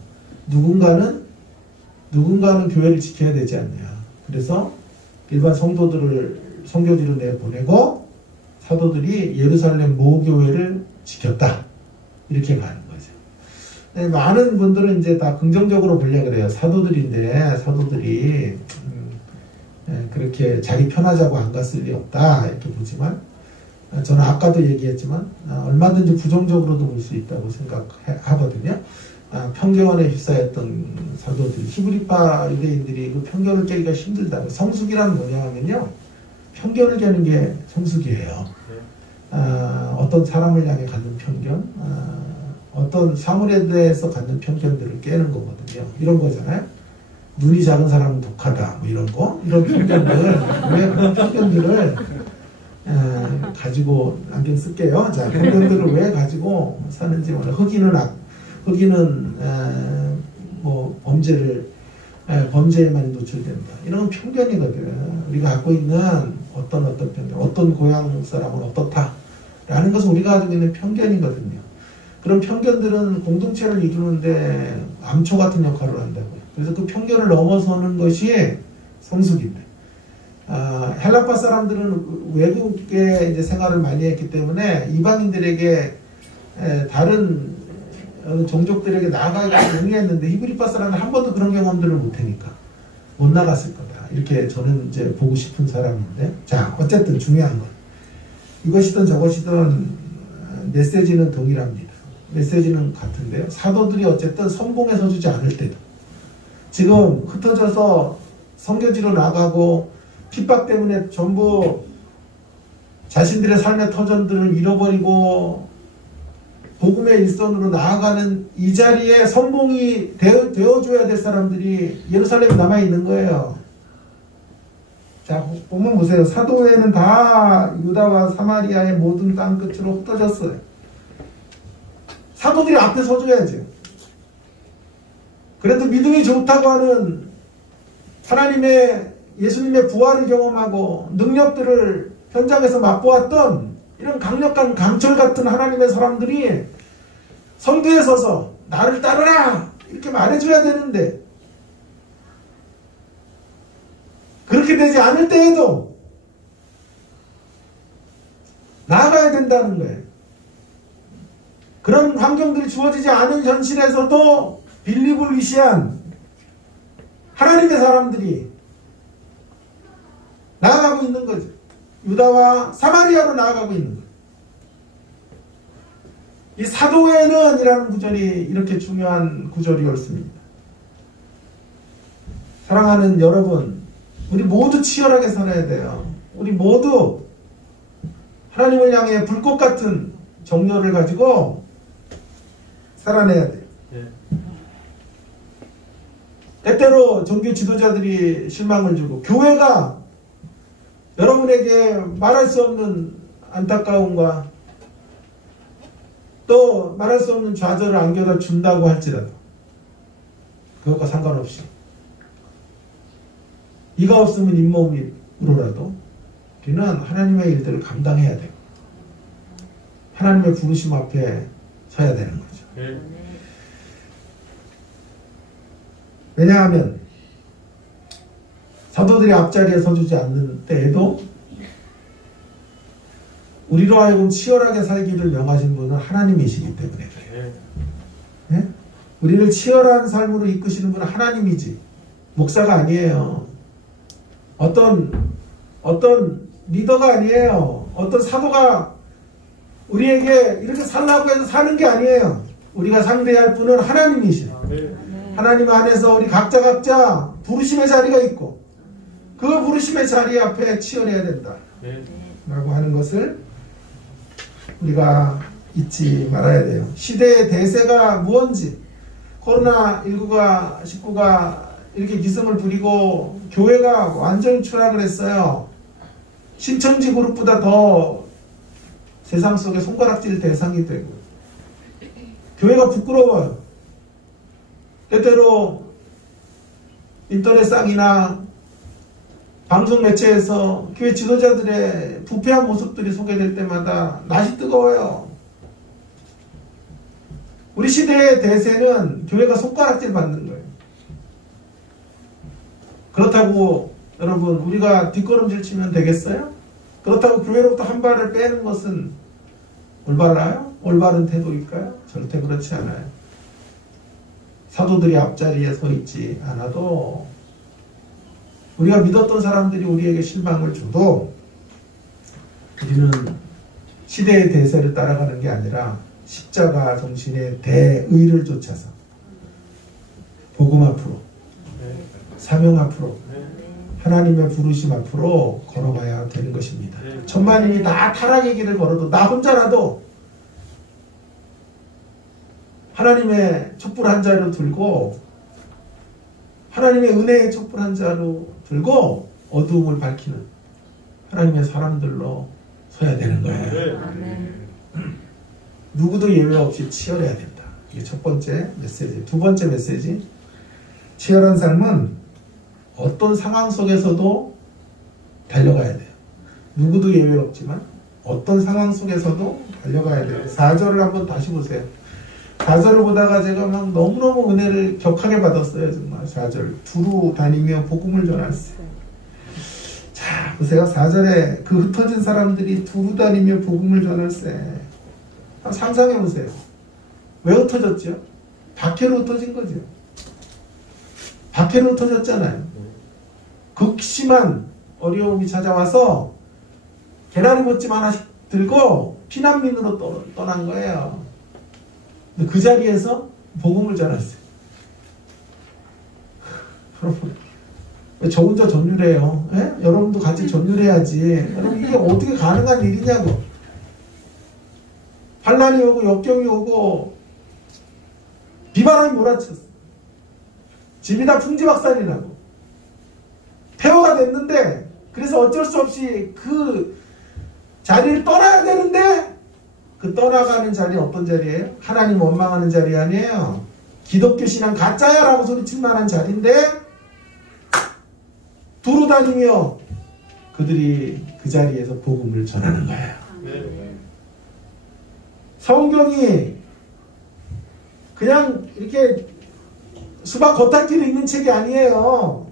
누군가는 교회를 지켜야 되지 않냐. 그래서 일반 성교지로 내보내고 사도들이 예루살렘 모교회를 지켰다. 이렇게 가는 거죠. 네, 많은 분들은 이제 다 긍정적으로 보려고 그래요. 사도들인데 사도들이 그렇게 자기 편하자고 안 갔을 리 없다. 이렇게 보지만 저는 아까도 얘기했지만 얼마든지 부정적으로도 볼 수 있다고 생각하거든요. 편견에 휩싸였던 사도들, 히브리파 유대인들이 그 편견을 깨기가 힘들다. 성숙이란 뭐냐 하면요, 편견을 깨는 게 성숙이에요. 어떤 사람을 향해 갖는 편견, 어떤 사물에 대해서 갖는 편견들을 깨는 거거든요. 이런 거잖아요. 눈이 작은 사람은 독하다, 뭐 이런 거, 이런 편견들, 왜 그런 편견들을 가지고 안경 쓸게요. 자, 편견들을 왜 가지고 사는지 몰라. 흑인은 뭐 범죄에만 노출된다. 이런 건 편견이거든. 우리가 갖고 있는 어떤 편견, 어떤 고향 사람은 어떻다라는 것은 우리가 가지고 있는 편견이거든요. 그런 편견들은 공동체를 이루는데 암초 같은 역할을 한다고요. 그래서 그 편견을 넘어서는 것이 성숙인데, 헬라파 사람들은 외국에 이제 생활을 많이 했기 때문에 이방인들에게 다른 종족들에게 나아가기가 용이했는데 히브리파 사람은 한 번도 그런 경험들을 못하니까 못 나갔을 거다. 이렇게 저는 이제 보고 싶은 사람인데, 자, 어쨌든 중요한 건 이것이든 저것이든 메시지는 동일합니다. 메시지는 같은데요. 사도들이 어쨌든 선봉에 서주지 않을 때도, 지금 흩어져서 선교지로 나가고 핍박 때문에 전부 자신들의 삶의 터전들을 잃어버리고 복음의 일선으로 나아가는 이 자리에 선봉이 되어줘야 될 사람들이 예루살렘에 남아있는 거예요. 자, 보면 보세요. 사도회는 다 유다와 사마리아의 모든 땅 끝으로 흩어졌어요. 사도들이 앞에 서줘야죠. 그래도 믿음이 좋다고 하는 예수님의 부활을 경험하고 능력들을 현장에서 맛보았던 이런 강력한 강철 같은 하나님의 사람들이 선두에 서서 나를 따르라 이렇게 말해줘야 되는데, 그렇게 되지 않을 때에도 나아가야 된다는 거예요. 그런 환경들이 주어지지 않은 현실에서도 빌립을 위시한 하나님의 사람들이 나아가고 있는 거죠. 유다와 사마리아로 나아가고 있는 거예요. 이 사도회는 이라는 구절이 이렇게 중요한 구절이었습니다. 사랑하는 여러분, 우리 모두 치열하게 살아야 돼요. 우리 모두 하나님을 향해 불꽃 같은 정열을 가지고 살아내야 돼요. 때때로 종교 지도자들이 실망을 주고 교회가 여러분에게 말할 수 없는 안타까움과 또 말할 수 없는 좌절을 안겨다 준다고 할지라도 그것과 상관없이 이가 없으면 잇몸으로라도 우리는 하나님의 일들을 감당해야 돼요. 하나님의 부르심 앞에 서야 되는 거죠. 왜냐하면 사도들이 앞자리에 서주지 않는 때에도 우리로 하여금 치열하게 살기를 명하신 분은 하나님이시기 때문에 그래요. 네? 우리를 치열한 삶으로 이끄시는 분은 하나님이지 목사가 아니에요. 어떤 리더가 아니에요. 어떤 사도가 우리에게 이렇게 살라고 해서 사는 게 아니에요. 우리가 상대할 분은 하나님이시죠. 하나님 안에서 우리 각자 부르심의 자리가 있고 그 부르심의 자리 앞에 치열해야 된다 라고 하는 것을 우리가 잊지 말아야 돼요. 시대의 대세가 무언지 코로나19가 19가 이렇게 기승을 부리고 교회가 완전히 추락을 했어요. 신천지 그룹보다 더 세상 속에 손가락질 대상이 되고 교회가 부끄러워요. 때때로 인터넷상이나 방송 매체에서 교회 지도자들의 부패한 모습들이 소개될 때마다 낯이 뜨거워요. 우리 시대의 대세는 교회가 손가락질 받는 거예요. 그렇다고 여러분 우리가 뒷걸음질 치면 되겠어요? 그렇다고 교회로부터 한 발을 빼는 것은 올바라요? 올바른 태도일까요? 절대 그렇지 않아요. 사도들이 앞자리에 서 있지 않아도 우리가 믿었던 사람들이 우리에게 실망을 줘도 우리는 시대의 대세를 따라가는 게 아니라 십자가 정신의 대의를 쫓아서 복음 앞으로 사명 앞으로 하나님의 부르심 앞으로 걸어가야 되는 것입니다. 천만인이 다 타락의 길을 걸어도 나 혼자라도 하나님의 촛불 한 자루 들고 하나님의 은혜의 촛불 한 자루 들고 어두움을 밝히는 하나님의 사람들로 서야 되는 거예요. 누구도 예외 없이 치열해야 된다. 이게 첫 번째 메시지. 두 번째 메시지. 치열한 삶은 어떤 상황 속에서도 달려가야 돼요. 누구도 예외 없지만 어떤 상황 속에서도 달려가야 돼요. 4절을 한번 다시 보세요. 4절을 보다가 제가 막 너무너무 은혜를 격하게 받았어요. 정말 4절. 두루 다니며 복음을 전할세. 자, 보세요. 4절에 그 흩어진 사람들이 두루 다니며 복음을 전할세. 상상해 보세요. 왜 흩어졌죠? 박해로 흩어진 거죠. 박해로 흩어졌잖아요. 극심한 어려움이 찾아와서 계란무침 하나씩 들고 피난민으로 떠난 거예요. 근데 그 자리에서 복음을 전했어요. 여러분, 왜 저 혼자 전율해요? 예? 여러분도 같이 전율해야지. 여러분, 이게 어떻게 가능한 일이냐고. 반란이 오고 역경이 오고 비바람이 몰아쳤어. 집이 다 풍지박산이 나고 폐허가 됐는데 그래서 어쩔 수 없이 그 자리를 떠나야 되는데 그 떠나가는 자리 어떤 자리예요? 하나님 원망하는 자리 아니에요. 기독교 신앙 가짜야 라고 소리칠 만한 자리인데 두루 다니며 그들이 그 자리에서 복음을 전하는 거예요. 성경이 그냥 이렇게 수박 겉핥기로 읽는 책이 아니에요.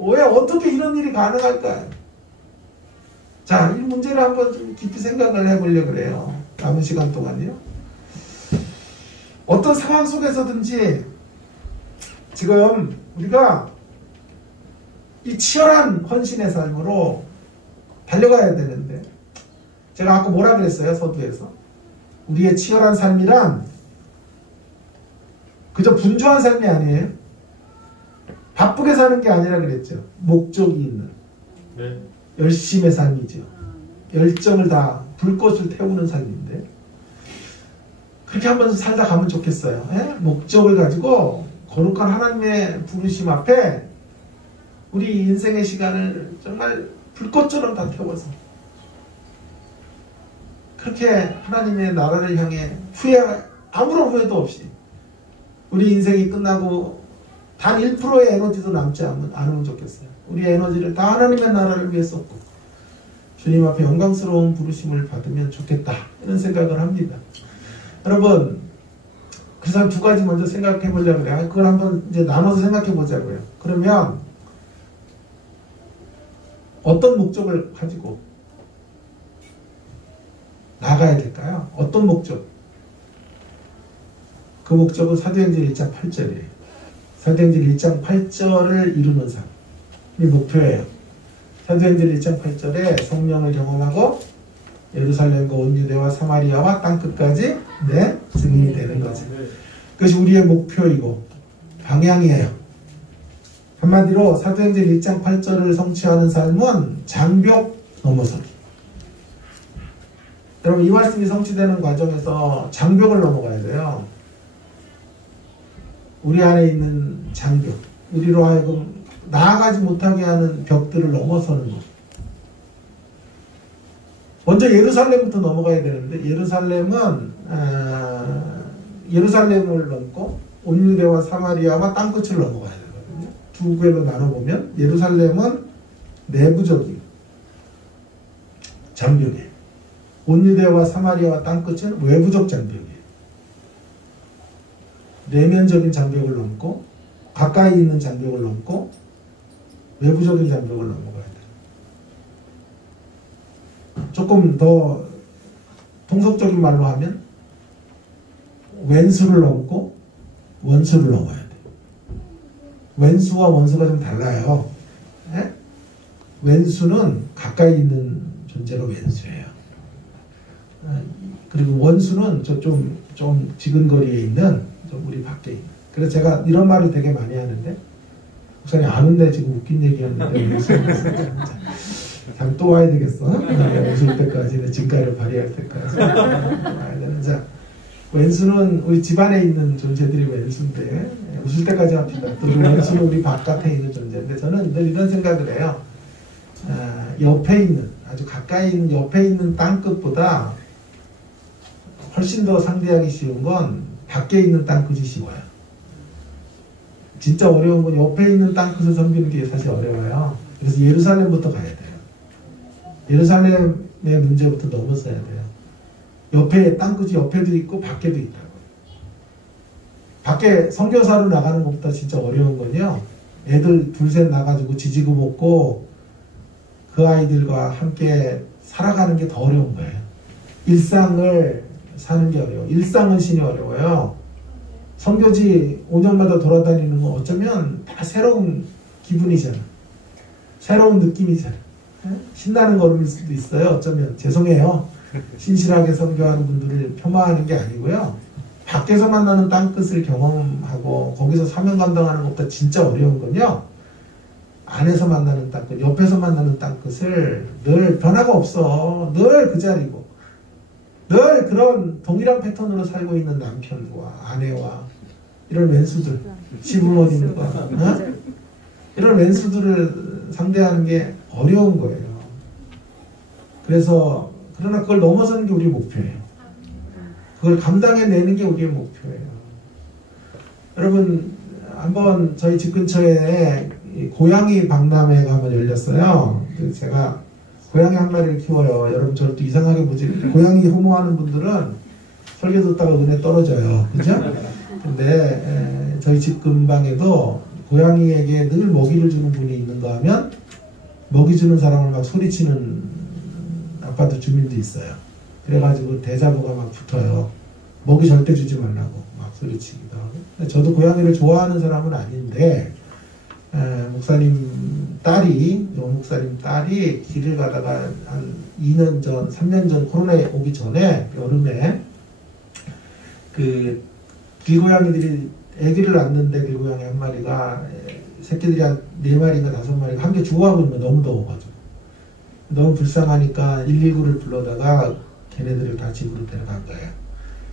왜 어떻게 이런 일이 가능할까요? 자, 이 문제를 한번 좀 깊이 생각을 해보려고 그래요. 남은 시간 동안요. 어떤 상황 속에서든지 지금 우리가 이 치열한 헌신의 삶으로 달려가야 되는데 제가 아까 뭐라 그랬어요? 서두에서 우리의 치열한 삶이란 그저 분주한 삶이 아니에요. 바쁘게 사는 게 아니라 그랬죠. 목적이 있는 열심의 삶이죠. 열정을 다 불꽃을 태우는 삶인데 그렇게 한번 살다 가면 좋겠어요. 예? 목적을 가지고 거룩한 하나님의 부르심 앞에 우리 인생의 시간을 정말 불꽃처럼 다 태워서 그렇게 하나님의 나라를 향해 아무런 후회도 없이 우리 인생이 끝나고 단 1%의 에너지도 남지 않으면 좋겠어요. 우리 에너지를 다 하나님의 나라를 위해 쏟고 주님 앞에 영광스러운 부르심을 받으면 좋겠다, 이런 생각을 합니다. 여러분, 그래서 두 가지 먼저 생각해 보려고 그래요. 그걸 한번 이제 나눠서 생각해 보자고요. 그러면 어떤 목적을 가지고 나가야 될까요? 어떤 목적? 그 목적은 사도행전 1장 8절이에요. 사도행전 1장 8절을 이루는 삶이 목표예요. 사도행전 1장 8절에 성령을 경험하고 예루살렘과 온 유대와 사마리아와 땅끝까지 내 증인이 되는 거죠. 그것이 우리의 목표이고 방향이에요. 한마디로 사도행전 1장 8절을 성취하는 삶은 장벽 넘어서기. 여러분, 이 말씀이 성취되는 과정에서 장벽을 넘어가야 돼요. 우리 안에 있는 장벽, 우리로 하여금 나아가지 못하게 하는 벽들을 넘어서는 것. 먼저 예루살렘부터 넘어가야 되는데, 예루살렘을 넘고 온유대와 사마리아와 땅끝을 넘어가야 되거든요. 두 개로 나눠보면 예루살렘은 내부적인 장벽이에요. 온유대와 사마리아와 땅끝은 외부적 장벽이에요. 내면적인 장벽을 넘고 가까이 있는 장벽을 넘고 외부적인 장벽을 넘어가야 돼요. 조금 더 통속적인 말로 하면 왼수를 넘고 원수를 넘어야 돼요. 왼수와 원수가 좀 달라요. 네? 왼수는 가까이 있는 존재가 왼수예요. 그리고 원수는 좀 지근거리에 있는, 좀 우리 밖에 있는. 그래서 제가 이런 말을 되게 많이 하는데, 목사님 아는데 지금 웃긴 얘기하는데 참 또 와야 되겠어? 웃을 때까지, 내 진가를 발휘할 때까지 와야 되는. 자, 왼수는 우리 집안에 있는 존재들이 왼수인데, 웃을 때까지 합시다. 또 왼수는 우리 바깥에 있는 존재인데, 저는 늘 이런 생각을 해요. 옆에 있는, 아주 가까이 있는 옆에 있는 땅끝보다 훨씬 더 상대하기 쉬운 건 밖에 있는 땅끝이 쉬워요. 진짜 어려운 건 옆에 있는 땅끝을 섬기는 게 사실 어려워요. 그래서 예루살렘부터 가야 돼요. 예루살렘의 문제부터 넘어서야 돼요. 옆에 땅끝이 옆에도 있고 밖에도 있다고. 밖에 선교사로 나가는 것보다 진짜 어려운 건요, 애들 둘셋 나가지고 지지고 볶고 그 아이들과 함께 살아가는 게 더 어려운 거예요. 일상을 사는 게 어려워. 일상은신이 어려워요. 선교지 5년마다 돌아다니는 건 어쩌면 다 새로운 기분이잖아. 새로운 느낌이잖아. 신나는 걸음일 수도 있어요. 어쩌면. 죄송해요. 신실하게 선교하는 분들을 폄하하는 게 아니고요. 밖에서 만나는 땅끝을 경험하고 거기서 사명 감당하는 것보다 진짜 어려운 건요, 안에서 만나는 땅끝, 옆에서 만나는 땅끝을 늘 변화가 없어. 늘 그 자리고, 늘 그런 동일한 패턴으로 살고 있는 남편과 아내와 이런 왼수들, 시부모님과 이런 왼수들을 상대하는 게 어려운 거예요. 그러나 그걸 넘어서는 게 우리의 목표예요. 그걸 감당해내는 게 우리의 목표예요. 여러분, 한번 저희 집 근처에 고양이 박람회가 한번 열렸어요. 제가 고양이 한 마리를 키워요. 여러분, 저를 또 이상하게 보지. 고양이 혐오하는 분들은 설교 듣다가 은혜 떨어져요. 그죠? 근데 저희 집 근방에도 고양이에게 늘 먹이를 주는 분이 있는가 하면 먹이 주는 사람을 막 소리치는 아파트 주민도 있어요. 그래가지고 대자보가 막 붙어요. 먹이 절대 주지 말라고 막 소리치기도 하고. 근데 저도 고양이를 좋아하는 사람은 아닌데, 목사님 딸이 길을 가다가 한 2년 전, 3년 전 코로나 오기 전에 여름에 그 길고양이들이 아기를 낳는데 길고양이 한 마리가 새끼들이 한 4마리인가 5마리가 함께 죽어가고 있는 거, 너무 더워가지고. 너무 불쌍하니까 119를 불러다가 걔네들을 다 집으로 데려간 거예요.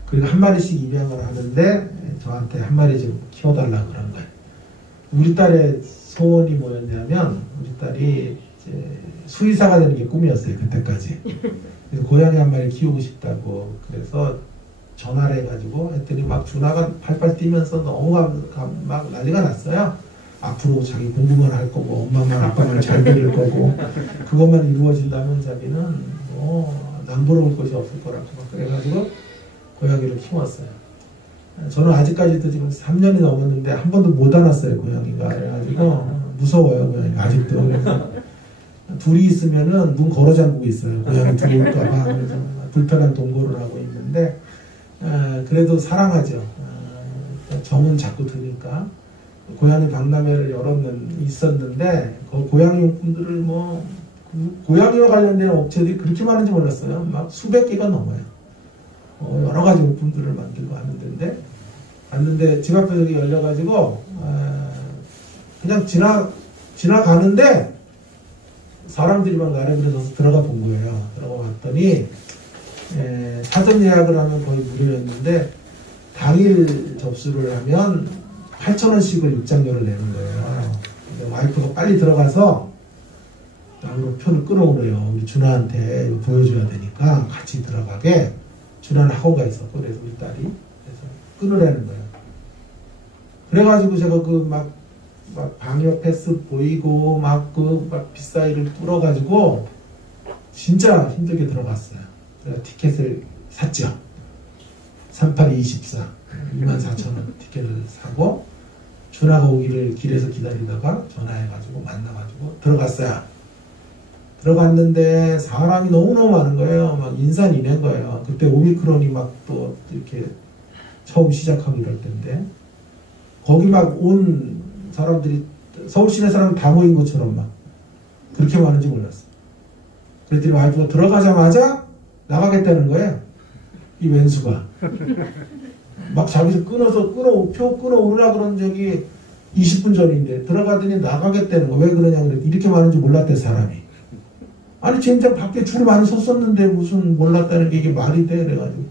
그리고 한 마리씩 입양을 하는데 저한테 한 마리 좀 키워달라고 그런 거예요. 우리 딸의 소원이 뭐였냐면, 우리 딸이 이제 수의사가 되는 게 꿈이었어요. 그때까지. 그래서 고양이 한 마리 키우고 싶다고. 그래서 전화를 해가지고 했더니 막 준하가 팔팔 뛰면서 너무 막 난리가 났어요. 앞으로 자기 공부만 할 거고 엄마만 아빠만 잘 기를 거고 그것만 이루어진다면 자기는 뭐 남부러울 것이 없을 거라고 막 그래가지고 고양이를 키웠어요. 저는 아직까지도 지금 3년이 넘었는데 한 번도 못 안았어요 고양이가. 그래가지고 무서워요 고양이가 아직도. 그래서 둘이 있으면은 문 걸어 잠그고 있어요. 고양이 들어올까봐. 그래서 불편한 동거를 하고 있는데 그래도 사랑하죠. 정은 자꾸 드니까. 고양이 박람회를 여러 년 있었는데 그 고양이 용품들을 뭐 고양이와 관련된 업체들이 그렇게 많은지 몰랐어요. 막 수백 개가 넘어요. 여러 가지 용품들을 만들고 하는 데인데 갔는데 집 앞에 여기 열려가지고 그냥 지나가는데 사람들이 막 나를 그려서 들어가 본 거예요. 들어가 봤더니 사전 예약을 하면 거의 무료였는데 당일 접수를 하면 8,000원씩을 입장료를 내는 거예요. 근데 와이프가 빨리 들어가서 나무로 표를 끊어오래요. 우리 준하한테 이거 보여줘야 되니까 같이 들어가게. 준하는 학원가 있었고 그래서 우리 딸이 그래서 끊으라는 거예요. 그래가지고 제가 그 막 방역 패스 보이고 막 비싸이를 뚫어가지고 진짜 힘들게 들어갔어요. 제가 티켓을 샀죠. 3824 24,000원 티켓을 사고 준하가 오기를 길에서 기다리다가 전화해가지고 만나가지고 들어갔어요. 들어갔는데 사람이 너무너무 많은 거예요. 막 인산인해인 거예요. 그때 오미크론이 막 또 이렇게 처음 시작하고 이럴 때인데 거기 막 온 사람들이 서울 시내 사람 다 모인 것처럼 막 그렇게 많은지 몰랐어요. 그랬더니 와이프가 들어가자마자 나가겠다는 거예요. 이 왼수가. 막 자기서 표 끊어오르라 그런 적이 20분 전인데 들어가더니 나가겠다는 거. 왜 그러냐 그랬더니 이렇게 많은지 몰랐대 사람이. 아니 젠장 밖에 줄 많이 섰었는데 무슨 몰랐다는 게 이게 말이 돼. 그래가지고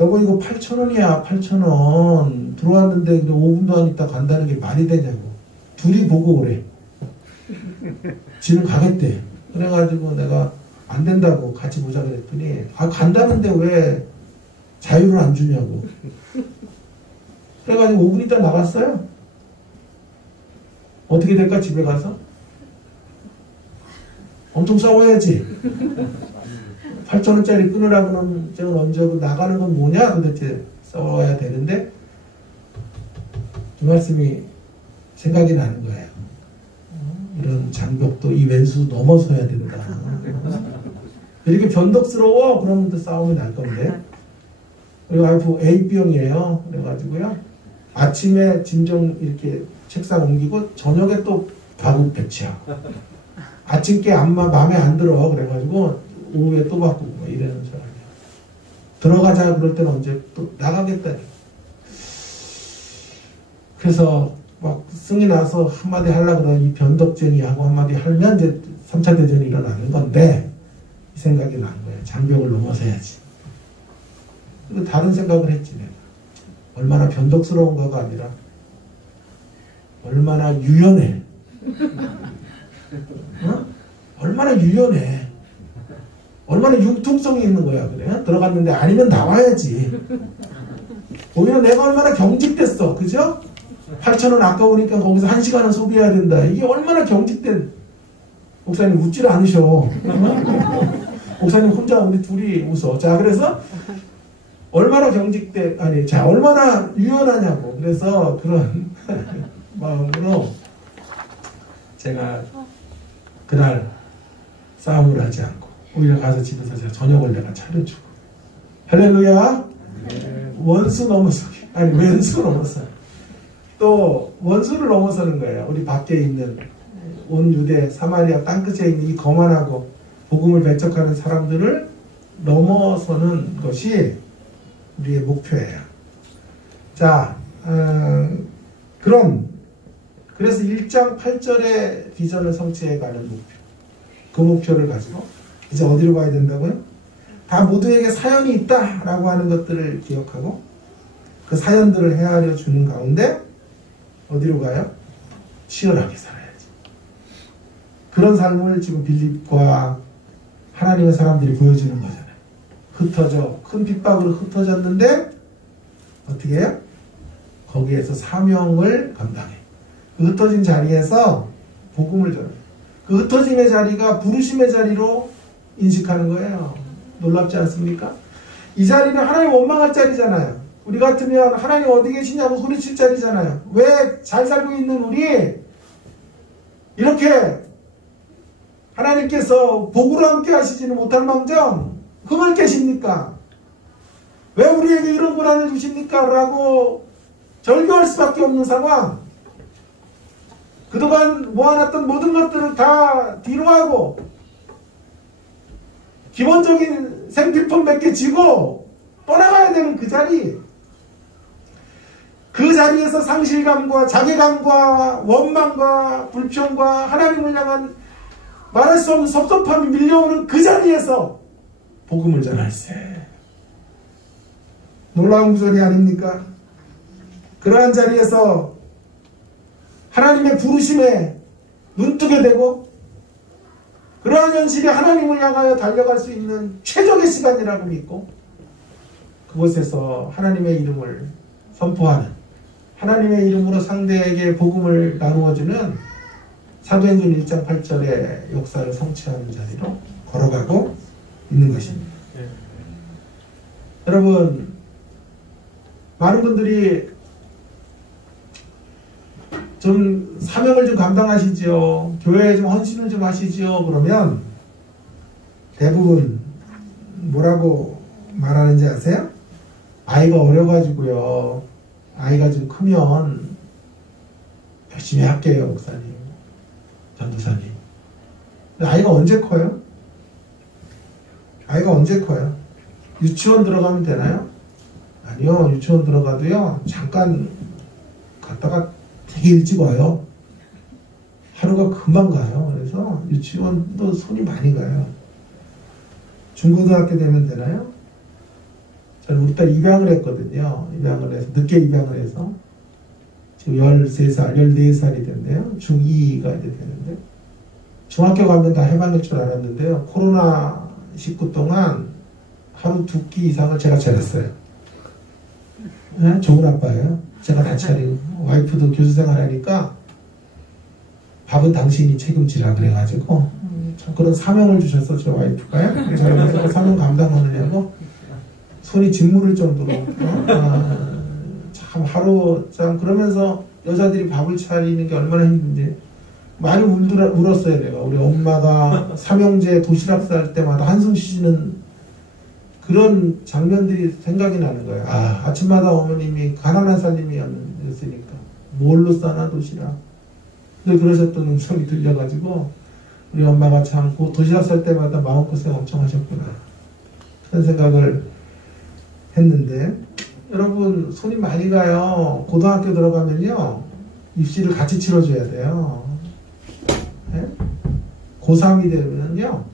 여보 이거 8,000원이야 8,000원 들어왔는데 5분도 안 있다 간다는 게 말이 되냐고. 둘이 보고 오래. 지는 가겠대. 그래가지고 내가 안 된다고 같이 보자 그랬더니 간다는데 왜 자유를 안 주냐고. 그래가지고 5분 있다 나갔어요. 어떻게 될까 집에 가서? 엄청 싸워야지. 8,000원짜리 끊으라고 하면 언제고 나가는 건 뭐냐 도대체 싸워야 되는데 그 말씀이 생각이 나는 거예요. 이런 장벽도 이 왼수 넘어서야 된다. 이렇게 변덕스러워 그러면 또 싸움이 날 건데. 그리고 와이프 A병이에요. 그래가지고요. 아침에 짐 좀 이렇게 책상 옮기고 저녁에 또 바구 배치하고. 아침께 마음에 안 들어. 그래가지고 오후에 또 바꾸고 뭐 이러는 사람이야. 들어가자 그럴 때는 언제 또 나가겠다. 그래서 막 승이 나서 한마디 하려고 그러면 이 변덕쟁이하고 한마디 하면 이제 3차 대전이 일어나는 건데 이 생각이 난 거예요. 장벽을 넘어서야지. 그리고 다른 생각을 했지 내가. 얼마나 변덕스러운가가 아니라 얼마나 유연해. 어? 얼마나 유연해. 얼마나 융통성이 있는 거야. 그래? 들어갔는데 아니면 나와야지. 오히려 내가 얼마나 경직됐어. 그죠? 8,000원 아까우니까 거기서 1시간은 소비해야 된다. 이게 얼마나 경직된. 목사님 웃질 않으셔. 목사님 혼자 우리 둘이 웃어. 자, 그래서 얼마나 자, 얼마나 유연하냐고. 그래서 그런 마음으로 제가 그날 싸움을 하지 않고 오히려 가서 집에서 제가 저녁을 내가 차려주고. 할렐루야. 왼수 넘어서 또 원수를 넘어서는 거예요. 우리 밖에 있는 온 유대 사마리아 땅끝에 있는 이 거만하고 복음을 배척하는 사람들을 넘어서는 것이 우리의 목표예요. 자, 그래서 1장 8절의 비전을 성취해가는 목표. 그 목표를 가지고 이제 어디로 가야 된다고요? 다 모두에게 사연이 있다라고 하는 것들을 기억하고 그 사연들을 헤아려 주는 가운데 어디로 가요? 치열하게 살아야지. 그런 삶을 지금 빌립과 하나님의 사람들이 보여주는 거잖아요. 흩어져 큰 핍박으로 흩어졌는데 어떻게 해요? 거기에서 사명을 감당해. 그 흩어진 자리에서 복음을 전해. 그 흩어짐의 자리가 부르심의 자리로 인식하는 거예요. 놀랍지 않습니까? 이 자리는 하나님 원망할 자리잖아요. 우리 같으면 하나님 어디 계시냐고 소리칠 자리잖아요. 왜 잘 살고 있는 우리 이렇게 하나님께서 복으로 함께 하시지는 못할 망정 흠을 깨십니까? 왜 우리에게 이런 고난을 주십니까? 라고 절규할 수밖에 없는 상황. 그동안 모아놨던 모든 것들을 다 뒤로 하고 기본적인 생필품 몇 개 쥐고 떠나가야 되는 그 자리. 그 자리에서 상실감과 자괴감과 원망과 불평과 하나님을 향한 말할 수 없는 섭섭함이 밀려오는 그 자리에서 복음을 전할세. 놀라운 구절이 아닙니까? 그러한 자리에서 하나님의 부르심에 눈뜨게 되고 그러한 현실이 하나님을 향하여 달려갈 수 있는 최적의 시간이라고 믿고 그곳에서 하나님의 이름을 선포하는 하나님의 이름으로 상대에게 복음을 나누어주는 사도행전 1장 8절의 역사를 성취하는 자리로 걸어가고 있는 것입니다. 여러분 많은 분들이 좀 사명을 좀 감당하시죠. 교회에 좀 헌신을 좀 하시죠. 그러면 대부분 뭐라고 말하는지 아세요? 아이가 어려가지고요. 아이가 좀 크면 열심히 할게요, 목사님, 전도사님. 아이가 언제 커요? 아이가 언제 커요? 유치원 들어가면 되나요? 아니요, 유치원 들어가도요, 잠깐 갔다가 되게 일찍 와요. 하루가 금방 가요. 그래서 유치원도 손이 많이 가요. 중고등학교 되면 되나요? 저는 우리 딸 입양을 했거든요. 입양을 해서, 늦게 입양을 해서. 지금 13살, 14살이 됐네요. 중2가 이제 되는데. 중학교 가면 다 해방될 줄 알았는데요. 코로나19 동안 하루 2끼 이상을 제가 차렸어요. 네? 좋은 아빠예요. 제가 다 차리고. 와이프도 교수 생활하니까 밥은 당신이 책임지라 그래가지고 참 그런 사명을 주셔서 저 와이프가요. 제가 사명 감당하느냐고 손이 짓무를 정도로 참 하루 참 그러면서 여자들이 밥을 차리는 게 얼마나 힘든지 많이 울었어요. 내가 우리 엄마가 삼형제 도시락 쌀 때마다 한숨 쉬시는 그런 장면들이 생각이 나는 거예요. 아, 아침마다 어머님이 가난한 살림이었으니까 뭘로 싸나 도시락 늘 그러셨던 음성이 들려가지고 우리 엄마가 참 도시락 쌀 때마다 마음고생 엄청 하셨구나 그런 생각을 했는데 여러분 손이 많이 가요. 고등학교 들어가면요 입시를 같이 치러줘야 돼요. 네? 고3이 되면요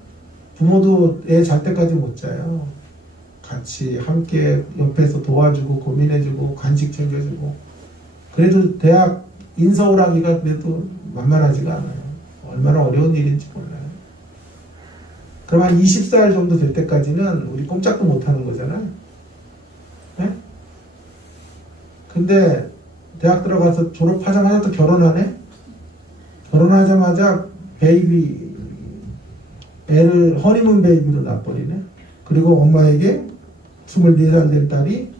부모도 애 잘 때까지 못 자요. 같이 함께 옆에서 도와주고 고민해주고 간식 챙겨주고 그래도 대학 인서울 하기가 그래도 만만하지가 않아요. 얼마나 어려운 일인지 몰라요. 그럼 한 20살 정도 될 때까지는 우리 꼼짝도 못하는 거잖아요. 네? 근데 대학 들어가서 졸업하자마자 또 결혼하네? 결혼하자마자 베이비 애를 허니문 베이비로 낳아버리네. 그리고 엄마에게 24살 된 딸이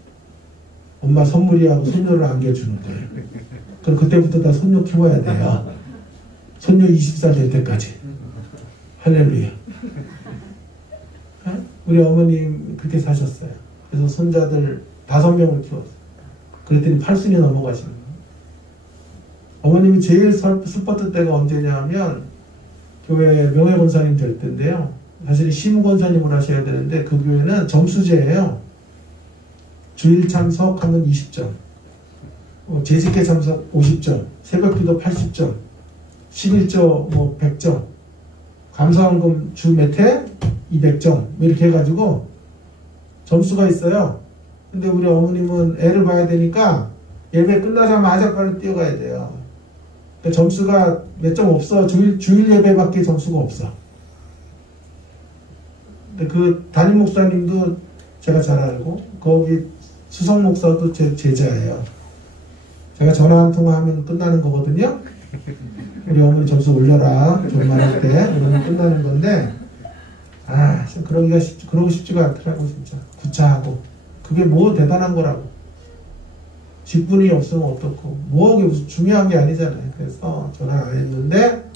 엄마 선물이하고 손녀를 안겨주는 거예요. 그럼 그때부터 다 손녀 키워야 돼요. 손녀 20살 될 때까지. 할렐루야. 우리 어머님 그렇게 사셨어요. 그래서 손자들 5명을 키웠어요. 그랬더니 80이 넘어가시는 거예요. 어머님이 제일 슬펐던 때가 언제냐 하면 교회 명예권사님 될 때인데요. 사실 시무권사님을 하셔야 되는데 그 교회는 점수제예요. 주일 참석하면 20점, 재직회 참석 50점, 새벽기도 80점, 11조 100점, 감사원금 주 몇 회 200점 이렇게 해가지고 점수가 있어요. 근데 우리 어머님은 애를 봐야 되니까 예배 끝나자마자 빨리 뛰어가야 돼요. 그러니까 점수가 몇 점 없어. 주일 예배밖에 점수가 없어. 근데 그 담임 목사님도 제가 잘 알고, 거기 수석 목사도 제 제자예요. 제가 전화 한 통화하면 끝나는 거거든요. 우리 어머니 점수 올려라. 졸만할 때. 그러면 끝나는 건데, 그러고 싶지가 않더라고, 진짜. 구차하고. 그게 뭐 대단한 거라고. 직분이 없으면 어떻고. 뭐, 무슨 중요한 게 아니잖아요. 그래서 전화 안 했는데,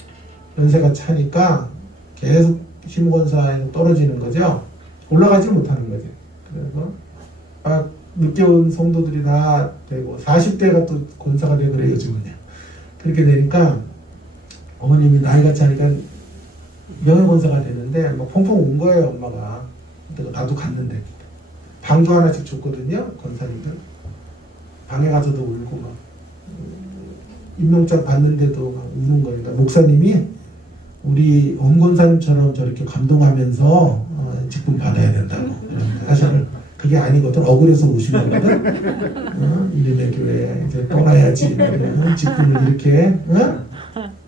연세가 차니까 계속 심권사에서 떨어지는 거죠. 올라가지 못하는 거죠. 그래서, 늦게 온 성도들이 다 되고, 40대가 또 권사가 되고 그래요, 요즘은요. 그렇게 되니까, 어머님이 나이가 차니까 명예권사가 되는데, 막 펑펑 운 거예요, 엄마가. 나도 갔는데. 방도 하나씩 줬거든요, 권사님들. 방에 가서도 울고, 막. 임명장 받는데도 막 우는 거니까. 목사님이 우리 엄권사님처럼 저렇게 감동하면서 직분 받아야 된다고. 사실은 그게 아니거든. 억울해서 오신 거거든. 이름의 교회 이제 떠나야지. 직분을 이렇게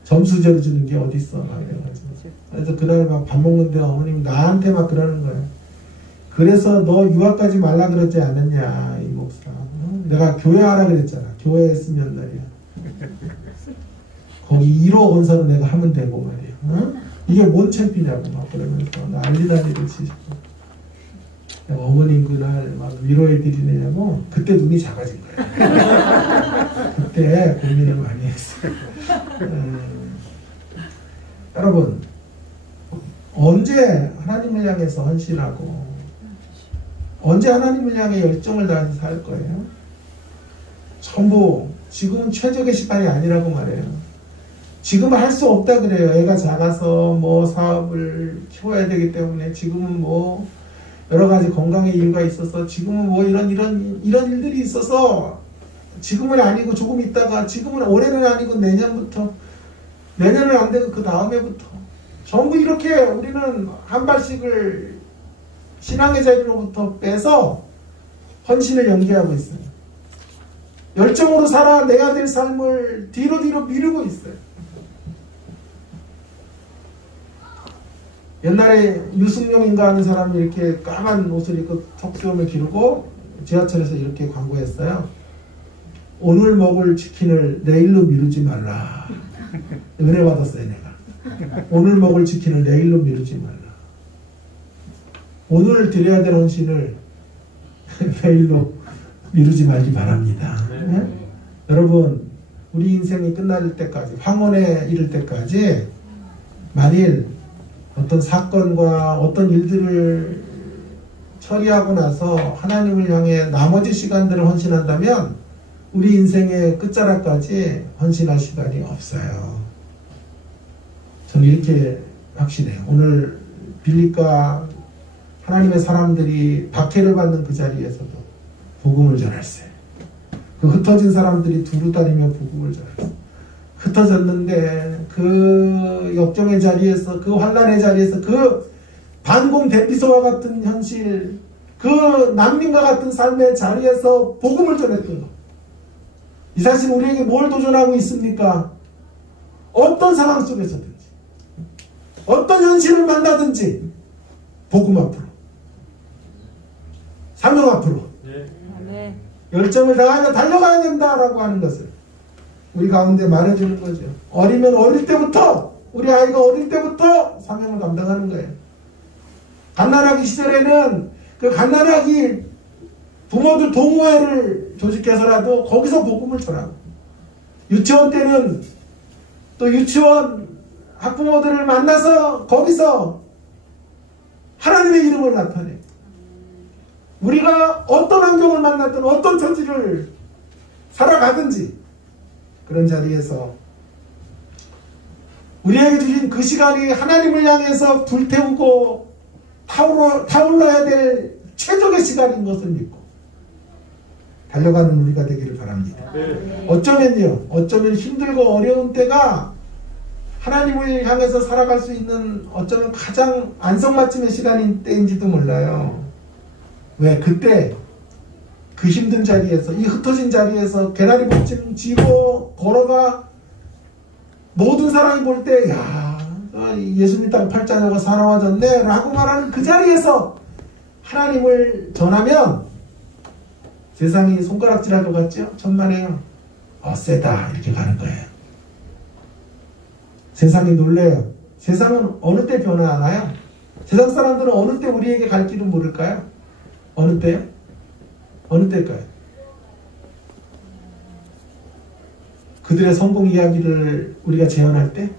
점수제로 주는 게 어딨어. 막 이래가지고. 그래서 그날 막 밥 먹는데 어머님이 나한테 막 그러는 거예요. 그래서 너 유학 가지 말라 그러지 않았냐, 이 목사. 내가 교회 하라 그랬잖아. 교회 했으면 말이야. 거기 1호 원사로 내가 하면 되고 말이야. 이게 뭔 챔피냐고 막 그러면서 난리난리를 치시고. 내가 어머님 그날 막 위로해 드리느냐고 그때 눈이 작아진 거야. 그때 고민을 많이 했어요. 여러분, 언제 하나님을 향해서 헌신하고 언제 하나님을 향해 열정을 다해서 살 거예요? 전부 지금은 최적의 시간이 아니라고 말해요. 지금은 할 수 없다 그래요. 애가 작아서 뭐 사업을 키워야 되기 때문에 지금은 뭐 여러 가지 건강의 이유가 있어서 지금은 뭐 이런 일들이 있어서 지금은 아니고 조금 있다가 지금은 올해는 아니고 내년은 안 되고 그 다음에부터 전부 이렇게 우리는 한 발씩을 신앙의 자리로부터 빼서 헌신을 연기하고 있어요. 열정으로 살아내야 될 삶을 뒤로 미루고 있어요. 옛날에 유승용인가 하는 사람이 이렇게 까만 옷을 입고 턱수염을 기르고 지하철에서 이렇게 광고했어요. 오늘 먹을 치킨을 내일로 미루지 말라. 은혜 받았어요, 내가. 오늘 먹을 치킨을 내일로 미루지 말라. 오늘 드려야 될 헌신을 내일로 미루지 말기 바랍니다. 네? 여러분, 우리 인생이 끝날 때까지, 황혼에 이를 때까지 만일 어떤 사건과 어떤 일들을 처리하고 나서 하나님을 향해 나머지 시간들을 헌신한다면 우리 인생의 끝자락까지 헌신할 시간이 없어요. 저는 이렇게 확신해요. 오늘 빌립과 하나님의 사람들이 박해를 받는 그 자리에서도 복음을 전했어요. 그 흩어진 사람들이 두루다니며 복음을 전했어요. 흩어졌는데 그 역경의 자리에서, 그 환난의 자리에서, 그 반공 대피소와 같은 현실, 그 난민과 같은 삶의 자리에서 복음을 전했던 것. 이 사실 우리에게 뭘 도전하고 있습니까? 어떤 상황 속에서든지, 어떤 현실을 만나든지 복음 앞으로, 사명 앞으로 열정을 다하며 달려가야 된다라고 하는 것을 우리 가운데 말해주는 거죠. 어리면 어릴 때부터, 우리 아이가 어릴 때부터 사명을 감당하는 거예요. 갓난아기 시절에는 그 갓난아기 부모들 동호회를 조직해서라도 거기서 복음을 전하고, 유치원 때는 또 유치원 학부모들을 만나서 거기서 하나님의 이름을 나타내고, 우리가 어떤 환경을 만났든 어떤 처지를 살아가든지 그런 자리에서 우리에게 주신 그 시간이 하나님을 향해서 불태우고 타올라야 될 최적의 시간인 것을 믿고 달려가는 우리가 되기를 바랍니다. 어쩌면 힘들고 어려운 때가 하나님을 향해서 살아갈 수 있는 어쩌면 가장 안성맞춤의 시간인 때인지도 몰라요. 왜? 그때 그 힘든 자리에서, 이 흩어진 자리에서 개나리 복층 지고 걸어가 모든 사람이 볼 때, 야, 예수 믿다가 팔자녀가 사나워졌네 라고 말하는 그 자리에서 하나님을 전하면 세상이 손가락질할 것 같죠? 천만에요. 세다 이렇게 가는 거예요. 세상이 놀래요. 세상은 어느 때 변화하나요? 세상 사람들은 어느 때 우리에게 갈 길은 모를까요? 어느 때요? 어느 때일까요? 그들의 성공 이야기를 우리가 재현할 때?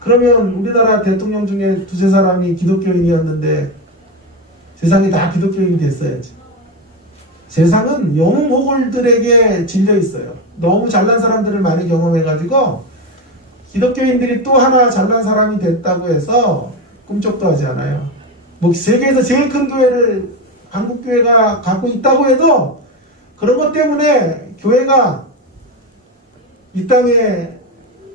그러면 우리나라 대통령 중에 두세 사람이 기독교인이었는데 세상이 다 기독교인이 됐어야지. 세상은 영웅호걸들에게 질려 있어요. 너무 잘난 사람들을 많이 경험해가지고 기독교인들이 또 하나 잘난 사람이 됐다고 해서 꿈쩍도 하지 않아요. 뭐 세계에서 제일 큰 교회를 한국교회가 갖고 있다고 해도 그런 것 때문에 교회가 이 땅에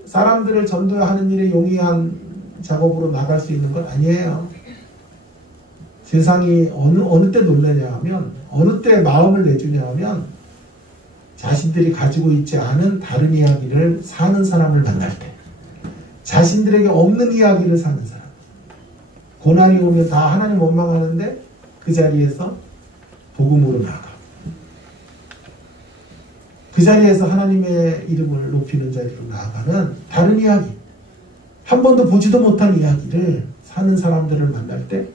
사람들을 전도하는 일에 용이한 작업으로 나갈 수 있는 건 아니에요. 세상이 어느 때 놀라냐 하면, 어느 때 마음을 내주냐 하면, 자신들이 가지고 있지 않은 다른 이야기를 사는 사람을 만날 때, 자신들에게 없는 이야기를 사는 사람. 고난이 오면 다 하나님 원망하는데 그 자리에서 복음으로 나아가. 그 자리에서 하나님의 이름을 높이는 자리로 나아가는 다른 이야기, 한 번도 보지도 못한 이야기를 사는 사람들을 만날 때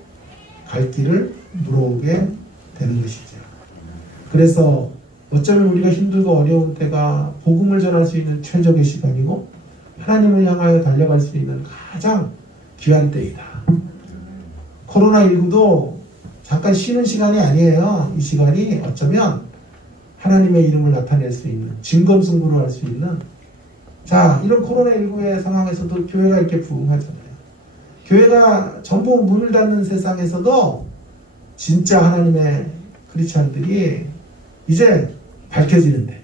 갈 길을 물어오게 되는 것이죠. 그래서 어쩌면 우리가 힘들고 어려운 때가 복음을 전할 수 있는 최적의 시간이고 하나님을 향하여 달려갈 수 있는 가장 귀한 때이다. 코로나19도 잠깐 쉬는 시간이 아니에요. 이 시간이 어쩌면 하나님의 이름을 나타낼 수 있는, 진검승부를 할 수 있는, 자, 이런 코로나19의 상황에서도 교회가 이렇게 부흥하잖아요. 교회가 전부 문을 닫는 세상에서도 진짜 하나님의 크리스찬들이 이제 밝혀지는데,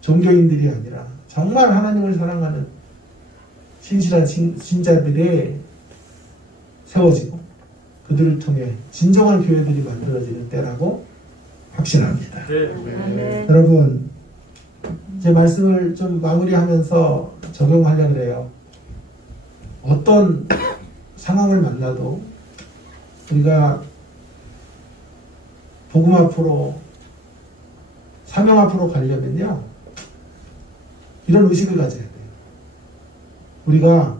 종교인들이 아니라 정말 하나님을 사랑하는 신실한 신자들이 세워지고 그들을 통해 진정한 교회들이 만들어지는 때라고 확신합니다. 네. 여러분, 제 말씀을 좀 마무리하면서 적용하려고 해요. 어떤 상황을 만나도 우리가 복음 앞으로, 사명 앞으로 가려면요, 이런 의식을 가져야 돼요. 우리가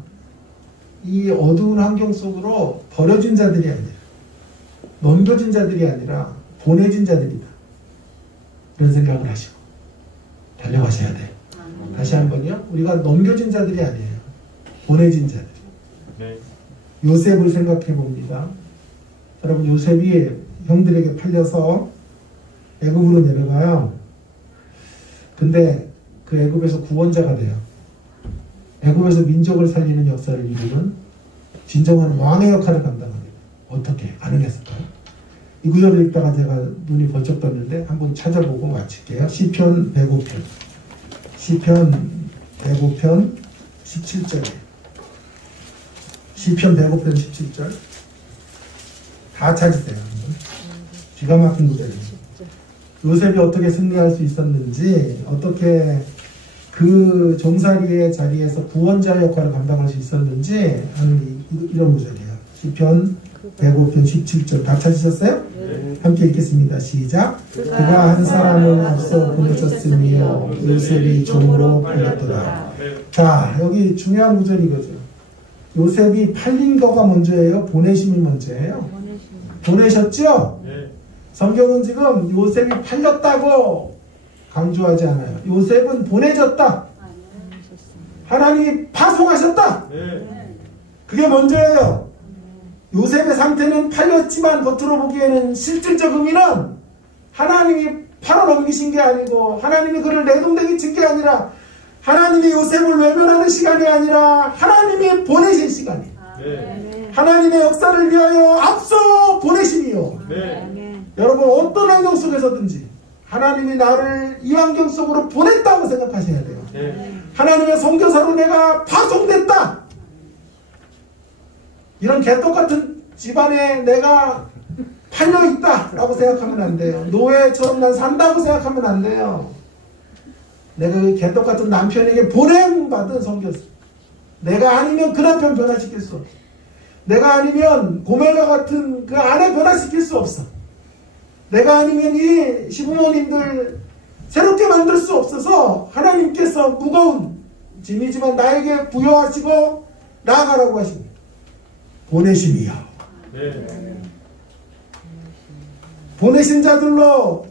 이 어두운 환경 속으로 버려진 자들이 아니라, 넘겨진 자들이 아니라 보내진 자들이다. 이런 생각을 하시고 달려가셔야 돼요. 다시 한번요. 우리가 넘겨진 자들이 아니에요. 보내진 자들. 네. 요셉을 생각해 봅니다. 여러분, 요셉이 형들에게 팔려서 애굽으로 내려가요. 근데 그 애굽에서 구원자가 돼요. 애굽에서 민족을 살리는 역사를 이루는 진정한 왕의 역할을 감당합니다. 어떻게 가능했을까요? 이 구절을 읽다가 제가 눈이 번쩍 떴는데 한번 찾아보고 마칠게요. 시편 105편. 시편 105편 17절이에요. 시편 105편 17절. 다 찾으세요. 기가 막힌 구절이에요. 요셉이 어떻게 승리할 수 있었는지, 어떻게 그 종살이의 자리에서 구원자 역할을 감당할 수 있었는지 하는 이런 구절이에요. 시편 105편 17절. 다 찾으셨어요? 네. 함께 읽겠습니다. 시작. 그가 한 사람을 앞서 보내셨으며 요셉이 종으로 팔렸도다. 자, 여기 중요한 구절이거든요. 요셉이 팔린 거가 먼저예요? 보내심이 먼저예요? 보내셨죠? 네. 성경은 지금 요셉이 팔렸다고 강조하지 않아요. 요셉은 보내졌다. 하나님이 파송하셨다. 네. 그게 먼저예요. 요셉의 상태는 팔렸지만 겉으로 보기에는 실질적 의미는 하나님이 팔아 넘기신 게 아니고, 하나님이 그를 내동댕이 친 게 아니라, 하나님이 요셉을 외면하는 시간이 아니라 하나님이 보내신 시간이에요. 네. 하나님의 역사를 위하여 앞서 보내심이요. 네. 여러분, 어떤 환경 속에서든지 하나님이 나를 이 환경 속으로 보냈다고 생각하셔야 돼요. 네. 하나님의 선교사로 내가 파송됐다. 이런 개떡같은 집안에 내가 팔려있다 라고 생각하면 안 돼요. 노예처럼 난 산다고 생각하면 안 돼요. 내가 그 개떡 같은 남편에게 보냄받은 성교사. 내가 아니면 그 남편 변화시킬 수 없어. 내가 아니면 고멜과 같은 그 아내 변화시킬 수 없어. 내가 아니면 이 시부모님들 새롭게 만들 수 없어서 하나님께서 무거운 짐이지만 나에게 부여하시고 나아가라고 하십니다. 보내심이요. 보내신 자들로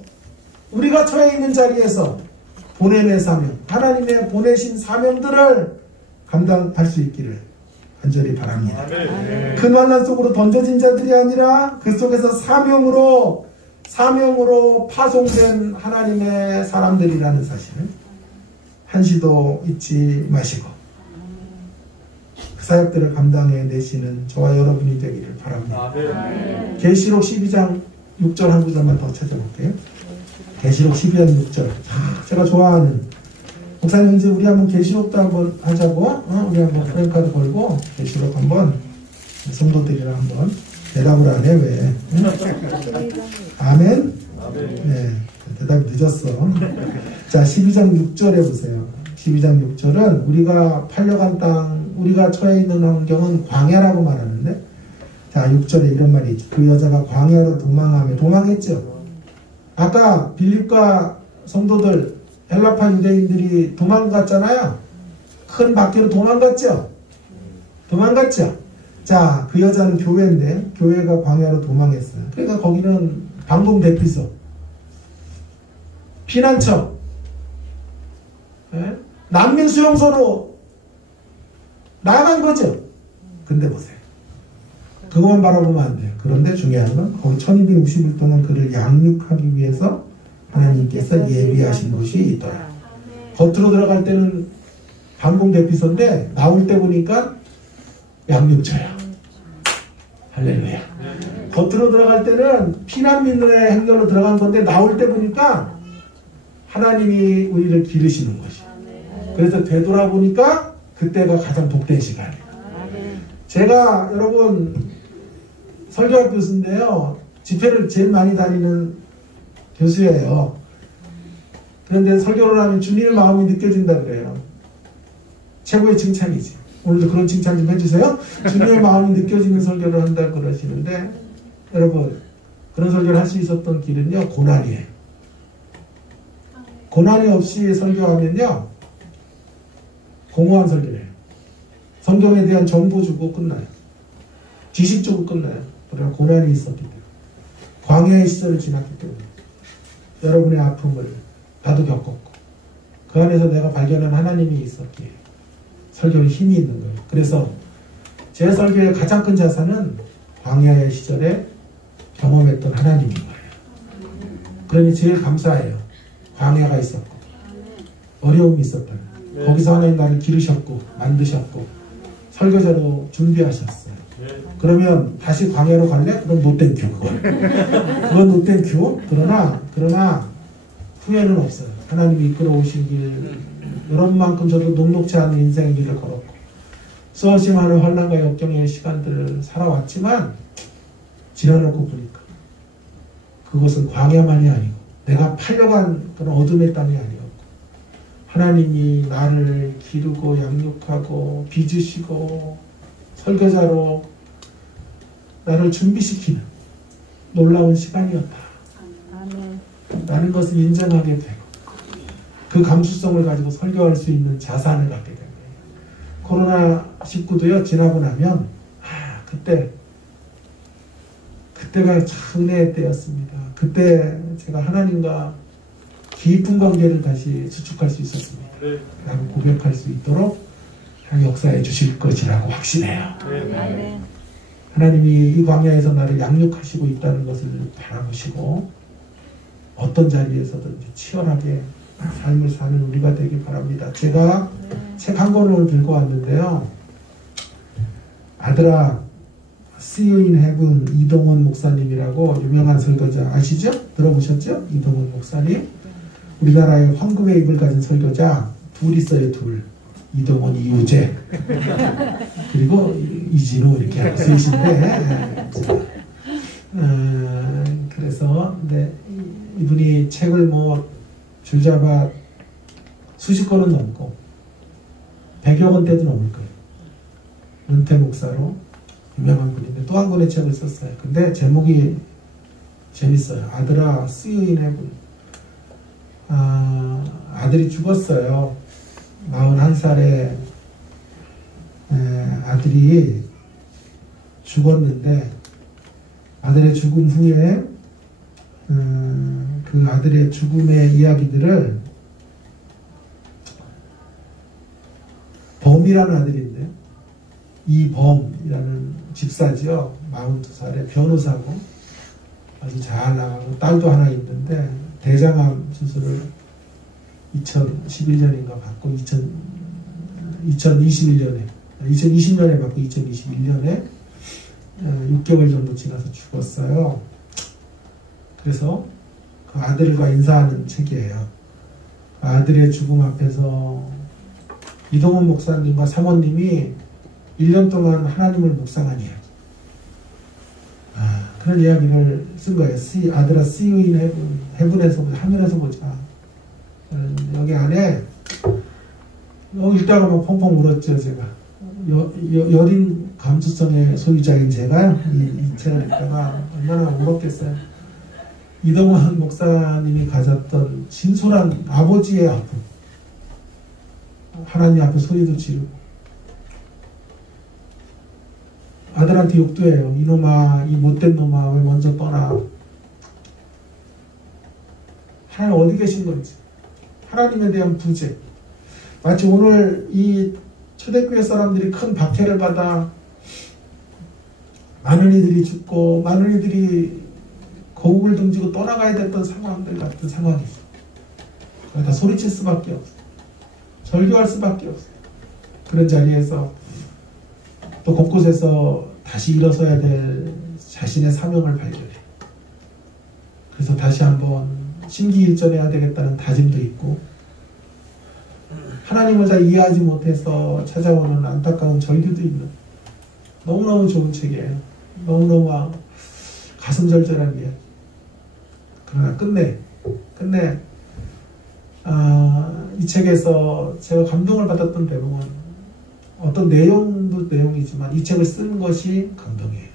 우리가 처해 있는 자리에서 보냄의 사명, 하나님의 보내신 사명들을 감당할 수 있기를 간절히 바랍니다. 큰 환난 속으로 던져진 자들이 아니라 그 속에서 사명으로 파송된 하나님의 사람들이라는 사실을 한시도 잊지 마시고 그 사역들을 감당해 내시는 저와 여러분이 되기를 바랍니다. 계시록 12장 6절 한 구절만 더 찾아볼게요. 계시록 12장 6절. 제가 좋아하는 목사님, 이제 우리 한번 계시록도 한번 하자고. 우리 한번 프랭카드 걸고 계시록 한번 성도들이랑 한번 대답을 안 해 왜? 아멘? 네, 대답이 늦었어. 자, 12장 6절에 보세요. 12장 6절은 우리가 팔려간 땅, 우리가 처해 있는 환경은 광야라고 말하는데, 자, 6절에 이런 말이 있죠. 그 여자가 광야로 도망했죠. 아까 빌립과 성도들, 헬라파 유대인들이 도망갔잖아요. 큰 밖으로 도망갔죠. 자, 그 여자는 교회인데 교회가 광야로 도망했어요. 그러니까 거기는 방공 대피소, 피난처, 난민 수용소로 나아간 거죠. 근데 보세요. 그것만 바라보면 안 돼요. 그런데 중요한 건 거기 1260일 동안 그를 양육하기 위해서 하나님께서 예비하신 곳이 있더라. 겉으로 들어갈 때는 방공 대피소인데 나올 때 보니까 양육처야. 할렐루야. 겉으로 들어갈 때는 피난민의 행렬로 들어간 건데 나올 때 보니까 하나님이 우리를 기르시는 것이. 그래서 되돌아보니까 그때가 가장 복된 시간이에요. 제가 여러분 설교학 교수인데요. 집회를 제일 많이 다니는 교수예요. 그런데 설교를 하면 주님의 마음이 느껴진다 그래요. 최고의 칭찬이지. 오늘도 그런 칭찬 좀 해주세요. 주님의 마음이 느껴지는 설교를 한다 그러시는데, 여러분 그런 설교를 할 수 있었던 길은요, 고난이에요. 고난이 없이 설교하면요 공허한 설교예요. 성경에 대한 정보 주고 끝나요. 지식 주고 끝나요. 그러나 고난이 있었기 때문에, 광야의 시절을 지났기 때문에 여러분의 아픔을 나도 겪었고 그 안에서 내가 발견한 하나님이 있었기에 설교에 힘이 있는 거예요. 그래서 제 설교의 가장 큰 자산은 광야의 시절에 경험했던 하나님인 거예요. 그러니 제일 감사해요. 광야가 있었고 어려움이 있었다는. 거기서 하나님 나를 기르셨고 만드셨고 설교자로 준비하셨어요. 그러면 다시 광야로 갈래? 그럼 노땡큐. 그건 노땡큐. 그러나 후회는 없어요. 하나님이 이끌어오신 길, 여러분만큼 저도 녹록지 않은 인생의 길을 걸었고 수없이 많은 환난과 역경의 시간들을 살아왔지만 지나놓고 보니까 그것은 광야만이 아니고 내가 팔려간 그런 어둠의 땅이 아니었고 하나님이 나를 기르고 양육하고 빚으시고 설교자로 나를 준비시키는 놀라운 시간이었다 라는 것을 인정하게 되고 그 감수성을 가지고 설교할 수 있는 자산을 갖게 된 거예요. 코로나19도요 지나고 나면 그때가 참 은혜의 때였습니다. 그때 제가 하나님과 깊은 관계를 다시 수축할 수 있었습니다. 라고 고백할 수 있도록 역사해 주실 것이라고 확신해요. 하나님이 이 광야에서 나를 양육하시고 있다는 것을 바라보시고 어떤 자리에서든 치열하게 삶을 사는 우리가 되길 바랍니다. 제가 책 한 권을 들고 왔는데요. 아들아 See You in Heaven, 이동원 목사님이라고 유명한 설교자 아시죠? 들어보셨죠? 이동원 목사님. 우리나라의 황금의 입을 가진 설교자 둘 있어요. 둘. 이동원, 이유재 그리고 이진호 이렇게 하고 셋인데 그래서 이분이 책을 줄잡아 수십 건은 넘고 100여 권대도 넘을 거예요. 은퇴 목사로 유명한 분인데 또 한 권의 책을 썼어요. 근데 제목이 재밌어요. 아들아, See you in heaven. 아들이 죽었어요. 41살에 아들이 죽었는데 아들의 죽음 후에 그 아들의 죽음의 이야기들을 범이라는 아들인데요. 이범이라는 집사지요. 42살에 변호사고 아주 잘 나가고 딸도 하나 있는데 대장암 수술을 2011년인가 받고 2020년에 받고 2021년에 6개월 정도 지나서 죽었어요. 그래서 그 아들과 인사하는 책이에요. 아들의 죽음 앞에서 이동훈 목사님과 사모님이 1년 동안 하나님을 묵상한 이야기. 그런 이야기를 쓴 거예요. 아들아, See you in heaven. 헤븐에서 보자. 하늘에서 보자. 여기 안에 읽다가 막 펑펑 울었죠, 제가. 여린 감수성의 소유자인 제가 이 책을 읽다가 얼마나 울었겠어요. 이동환 목사님이 가졌던 진솔한 아버지의 아픔. 하나님 앞에 소리도 지르고 아들한테 욕도 해요. 이놈아, 이 못된 놈아, 왜 먼저 떠나. 하나님 어디 계신 건지. 하나님에 대한 부재. 마치 오늘 이 초대교회 사람들이 큰 박해를 받아 많은 이들이 죽고 많은 이들이 거국을 등지고 떠나가야 됐던 상황들 같은 상황이 있어요. 그러다 소리칠 수밖에 없어요. 절교할 수밖에 없어요. 그런 자리에서 또 곳곳에서 다시 일어서야 될 자신의 사명을 발견해요. 그래서 다시 한번 심기일전해야 되겠다는 다짐도 있고 하나님을 잘 이해하지 못해서 찾아오는 안타까운 절규도 있는 너무너무 좋은 책이에요. 너무너무 가슴 절절한 이야기. 그러나 끝내 이 책에서 제가 감동을 받았던 대목은 어떤 내용도 내용이지만 이 책을 쓴 것이 감동이에요.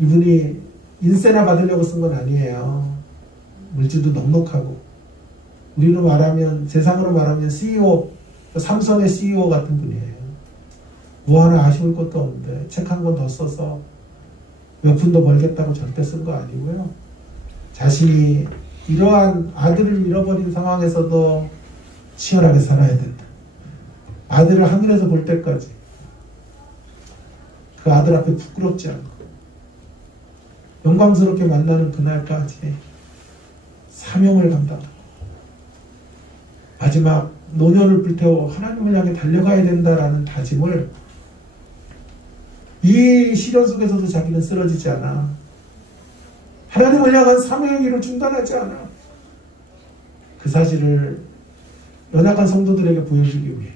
이분이 인세나 받으려고 쓴 건 아니에요. 물질도 넉넉하고 우리로 말하면 세상으로 말하면 CEO, 삼성의 CEO 같은 분이에요. 뭐 하나 아쉬울 것도 없는데 책 한 권 더 써서 몇 푼도 벌겠다고 절대 쓴 거 아니고요. 자신이 이러한 아들을 잃어버린 상황에서도 치열하게 살아야 된다. 아들을 하늘에서 볼 때까지 그 아들 앞에 부끄럽지 않고 영광스럽게 만나는 그날까지 사명을 감당하고 마지막 노년을 불태워 하나님을 향해 달려가야 된다라는 다짐을 이 시련 속에서도 자기는 쓰러지지 않아. 하나님을 향한 사명의 길을 중단하지 않아. 그 사실을 연약한 성도들에게 보여주기 위해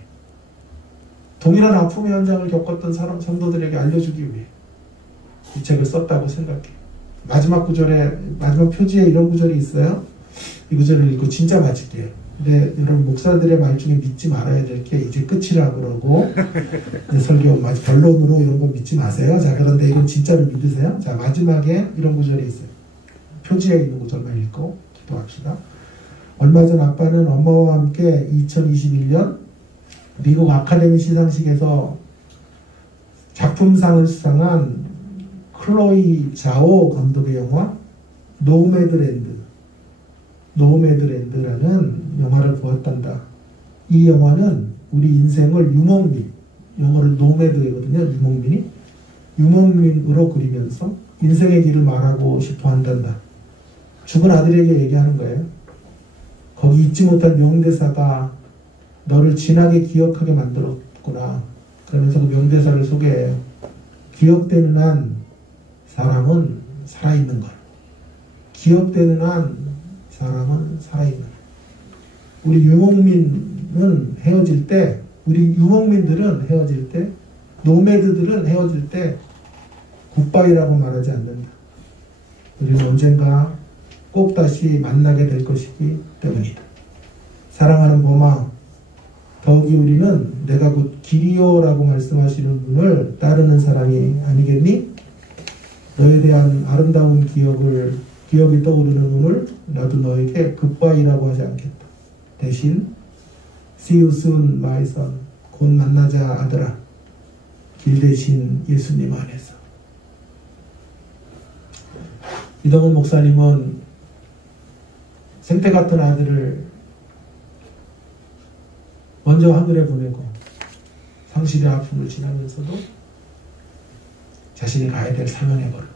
동일한 아픔의 현장을 겪었던 성도들에게 알려주기 위해 이 책을 썼다고 생각해요. 마지막 구절에, 마지막 표지에 이런 구절이 있어요. 이 구절을 읽고 진짜 마칠게요. 근데 여러분 목사들의 말 중에 믿지 말아야 될 게 이제 끝이라고 그러고 설교 결론으로 이런 거 믿지 마세요. 자, 그런데 이건 진짜로 믿으세요. 자, 마지막에 이런 구절이 있어요. 표지에 있는 구절만 읽고 기도합시다. 얼마 전 아빠는 엄마와 함께 2021년 미국 아카데미 시상식에서 작품상을 수상한 클로이 자오 감독의 영화 노매드랜드라는 영화를 보았단다. 이 영화는 우리 인생을 유목민, 영어를 노매드거든요. 유목민으로 그리면서 인생의 길을 말하고 싶어 한단다. 죽은 아들에게 얘기하는 거예요. 거기 잊지 못할 명대사가 너를 진하게 기억하게 만들었구나. 그러면서 그 명대사를 소개해요. 기억되는 한 사람은 살아있는 것. 기억되는 한 사람은 살아있는 것. 우리 유목민들은 헤어질 때, 노매드들은 헤어질 때 굿바이라고 말하지 않는다. 우리는 언젠가 꼭 다시 만나게 될 것이기 때문이다. 사랑하는 범아, 더욱이 우리는 내가 곧 길이요라고 말씀하시는 분을 따르는 사람이 아니겠니? 너에 대한 아름다운 기억이 떠오르는 오늘 나도 너에게 굿바이라고 하지 않겠다. 대신 See you soon, my son. 곧 만나자 아들아. 길 대신 예수님 안에서. 이동훈 목사님은 생태 같은 아들을 먼저 하늘에 보내고 상실의 아픔을 지나면서도 자신이 가야 될 사명의 걸음,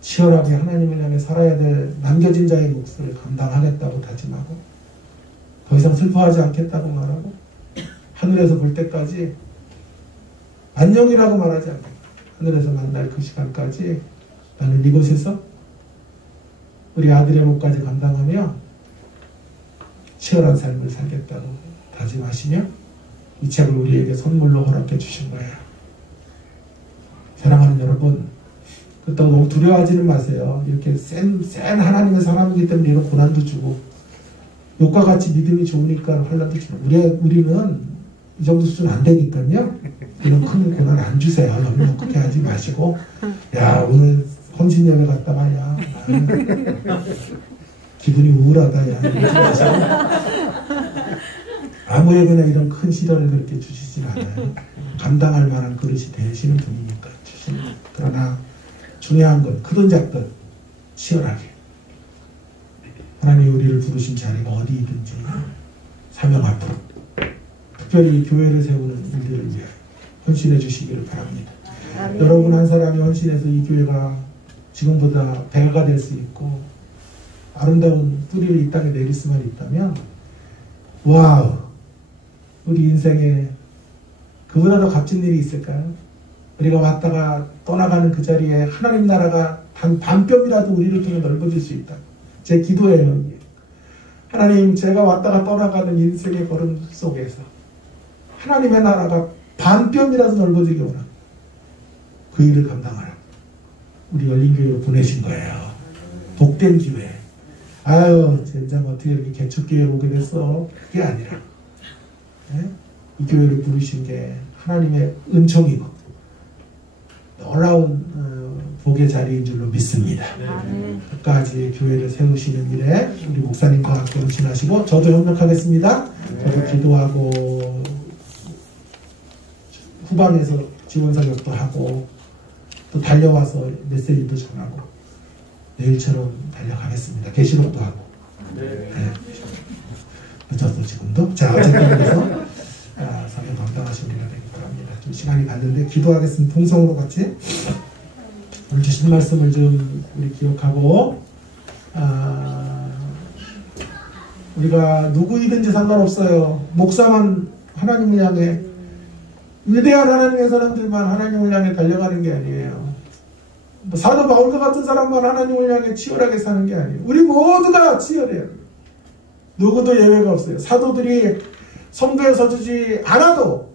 치열하게 하나님을 향해 살아야 될 남겨진 자의 몫을 감당하겠다고 다짐하고 더 이상 슬퍼하지 않겠다고 말하고 하늘에서 볼 때까지 안녕이라고 말하지 않겠다. 하늘에서 만날 그 시간까지 나는 이곳에서 우리 아들의 몫까지 감당하며 치열한 삶을 살겠다고 다짐하시며 이 책을 우리에게 선물로 허락해 주신 거예요. 사랑하는 여러분, 그렇다고 너무 두려워하지는 마세요. 이렇게 센 하나님의 사람이기 때문에 이런 고난도 주고 욕과 같이 믿음이 좋으니까 환난도 주고 우리는 이 정도 수준 안 되니까요. 이런 큰 고난 안 주세요. 너무 그렇게 하지 마시고 야 오늘 헌신 예배 갔다가 야 기분이 우울하다 야 아무에게나 이런 큰 시련을 그렇게 주시진 않아요. 감당할 만한 그릇이 되시는 분이니까 주시는. 그러나 중요한 건 크든 작든 치열하게 하나님 우리를 부르신 자리가 어디이든지 사명 앞으로 특별히 교회를 세우는 일들을 위해 헌신해 주시기를 바랍니다. 아멘. 여러분 한 사람이 헌신해서 이 교회가 지금보다 배가 될 수 있고 아름다운 뿌리를 이 땅에 내릴 수만 있다면 와우, 우리 인생에 그보다 더 값진 일이 있을까요? 우리가 왔다가 떠나가는 그 자리에 하나님 나라가 단 반뼘이라도 우리를 통해 넓어질 수 있다. 제 기도예요. 하나님, 제가 왔다가 떠나가는 인생의 걸음 속에서 하나님의 나라가 반뼘이라도 넓어지게 오라. 그 일을 감당하라. 우리 열린교회로 보내신 거예요. 복된 기회. 아유, 젠장 어떻게 이렇게 개척교회로 오게 됐어? 그게 아니라 네? 이 교회를 부르신 게 하나님의 은총이고 놀라운 복의 자리인 줄로 믿습니다. 끝까지 교회를 세우시는 일에 우리 목사님과 함께 헌신하시고 저도 협력하겠습니다. 저도 기도하고 후방에서 지원 사역도 하고 또 달려와서 메시지도 전하고 내일처럼 달려가겠습니다. 계시록도 하고. 네. 늦었어 지금도. 자, 어쨌든 그래서 사명 감당하신 우리가 되기 바랍니다. 좀 시간이 갔는데 기도하겠습니다. 통성으로 같이 오늘 주신 말씀을 좀 우리 기억하고 우리가 누구이든지 상관없어요. 목사만 하나님을 향해 위대한 하나님의 사람들만 하나님을 향해 달려가는 게 아니에요. 사도 바울과 같은 사람만 하나님을 향해 치열하게 사는 게 아니에요. 우리 모두가 치열해요. 누구도 예외가 없어요. 사도들이 성도에 서주지 않아도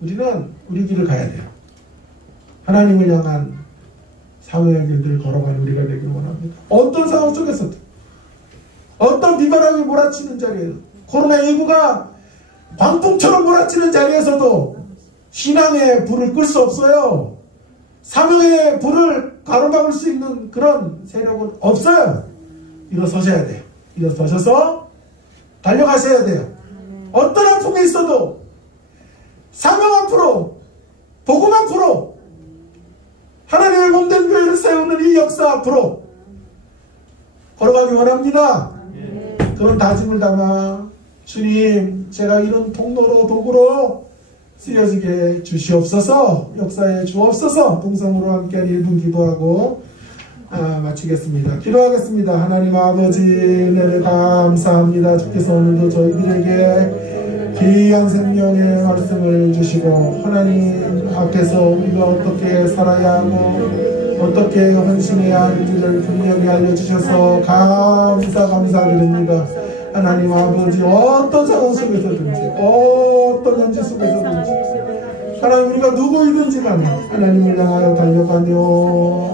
우리는 우리 길을 가야 돼요. 하나님을 향한 사명의 길들을 걸어가는 우리가 되길 원합니다. 어떤 상황 속에서도 어떤 비바람이 몰아치는 자리에서 코로나19가 광풍처럼 몰아치는 자리에서도 신앙의 불을 끌 수 없어요. 사명의 불을 가로막을 수 있는 그런 세력은 없어요. 일어서셔야 돼요. 일어서셔서 달려가셔야 돼요. 어떤 아픔이 있어도 사명 앞으로 복음 앞으로 하나님의 몸된 교회를 세우는 이 역사 앞으로 걸어가기 원합니다. 그런 다짐을 담아 주님, 제가 이런 통로로 도구로 쓰여지게 주시옵소서, 역사에 주옵소서. 동성으로 함께 1분 기도하고 마치겠습니다. 기도하겠습니다. 하나님 아버지, 은혜를 감사합니다. 주께서 오늘도 저희들에게 귀한 생명의 말씀을 주시고 하나님 앞에서 우리가 어떻게 살아야 하고 어떻게 헌신해야 하는지를 분명히 알려주셔서 감사드립니다. 하나님 아버지, 어떤 상황 속에서든지 어떤 현지 속에서든지 하나님, 우리가 누구이든지 간에 하나님을 향하여 달려가며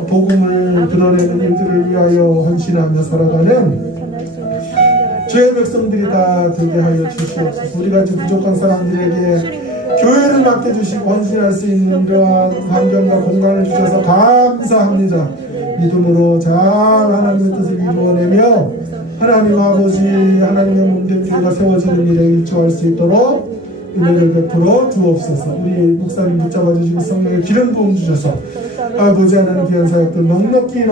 복음을 드러내는 일들을 위하여 헌신하며 살아가는 주의 백성들이 다 되게 하여 주시옵소서. 우리같이 부족한 사람들에게 교회를 맡겨주시고 헌신할 수 있는 그러한 환경과 공간을 주셔서 감사합니다. 믿음으로 잘 하나님의 뜻을 이루어내며 하나님 아버지 하나님의 몸된 교회가 세워지는 일에 일조할 수 있도록 은혜를 베풀어 주옵소서. 우리 목사님 붙잡아 주시고 성령의 기름 부음 주셔서 아버지 하나님 귀한 사역들 넉넉히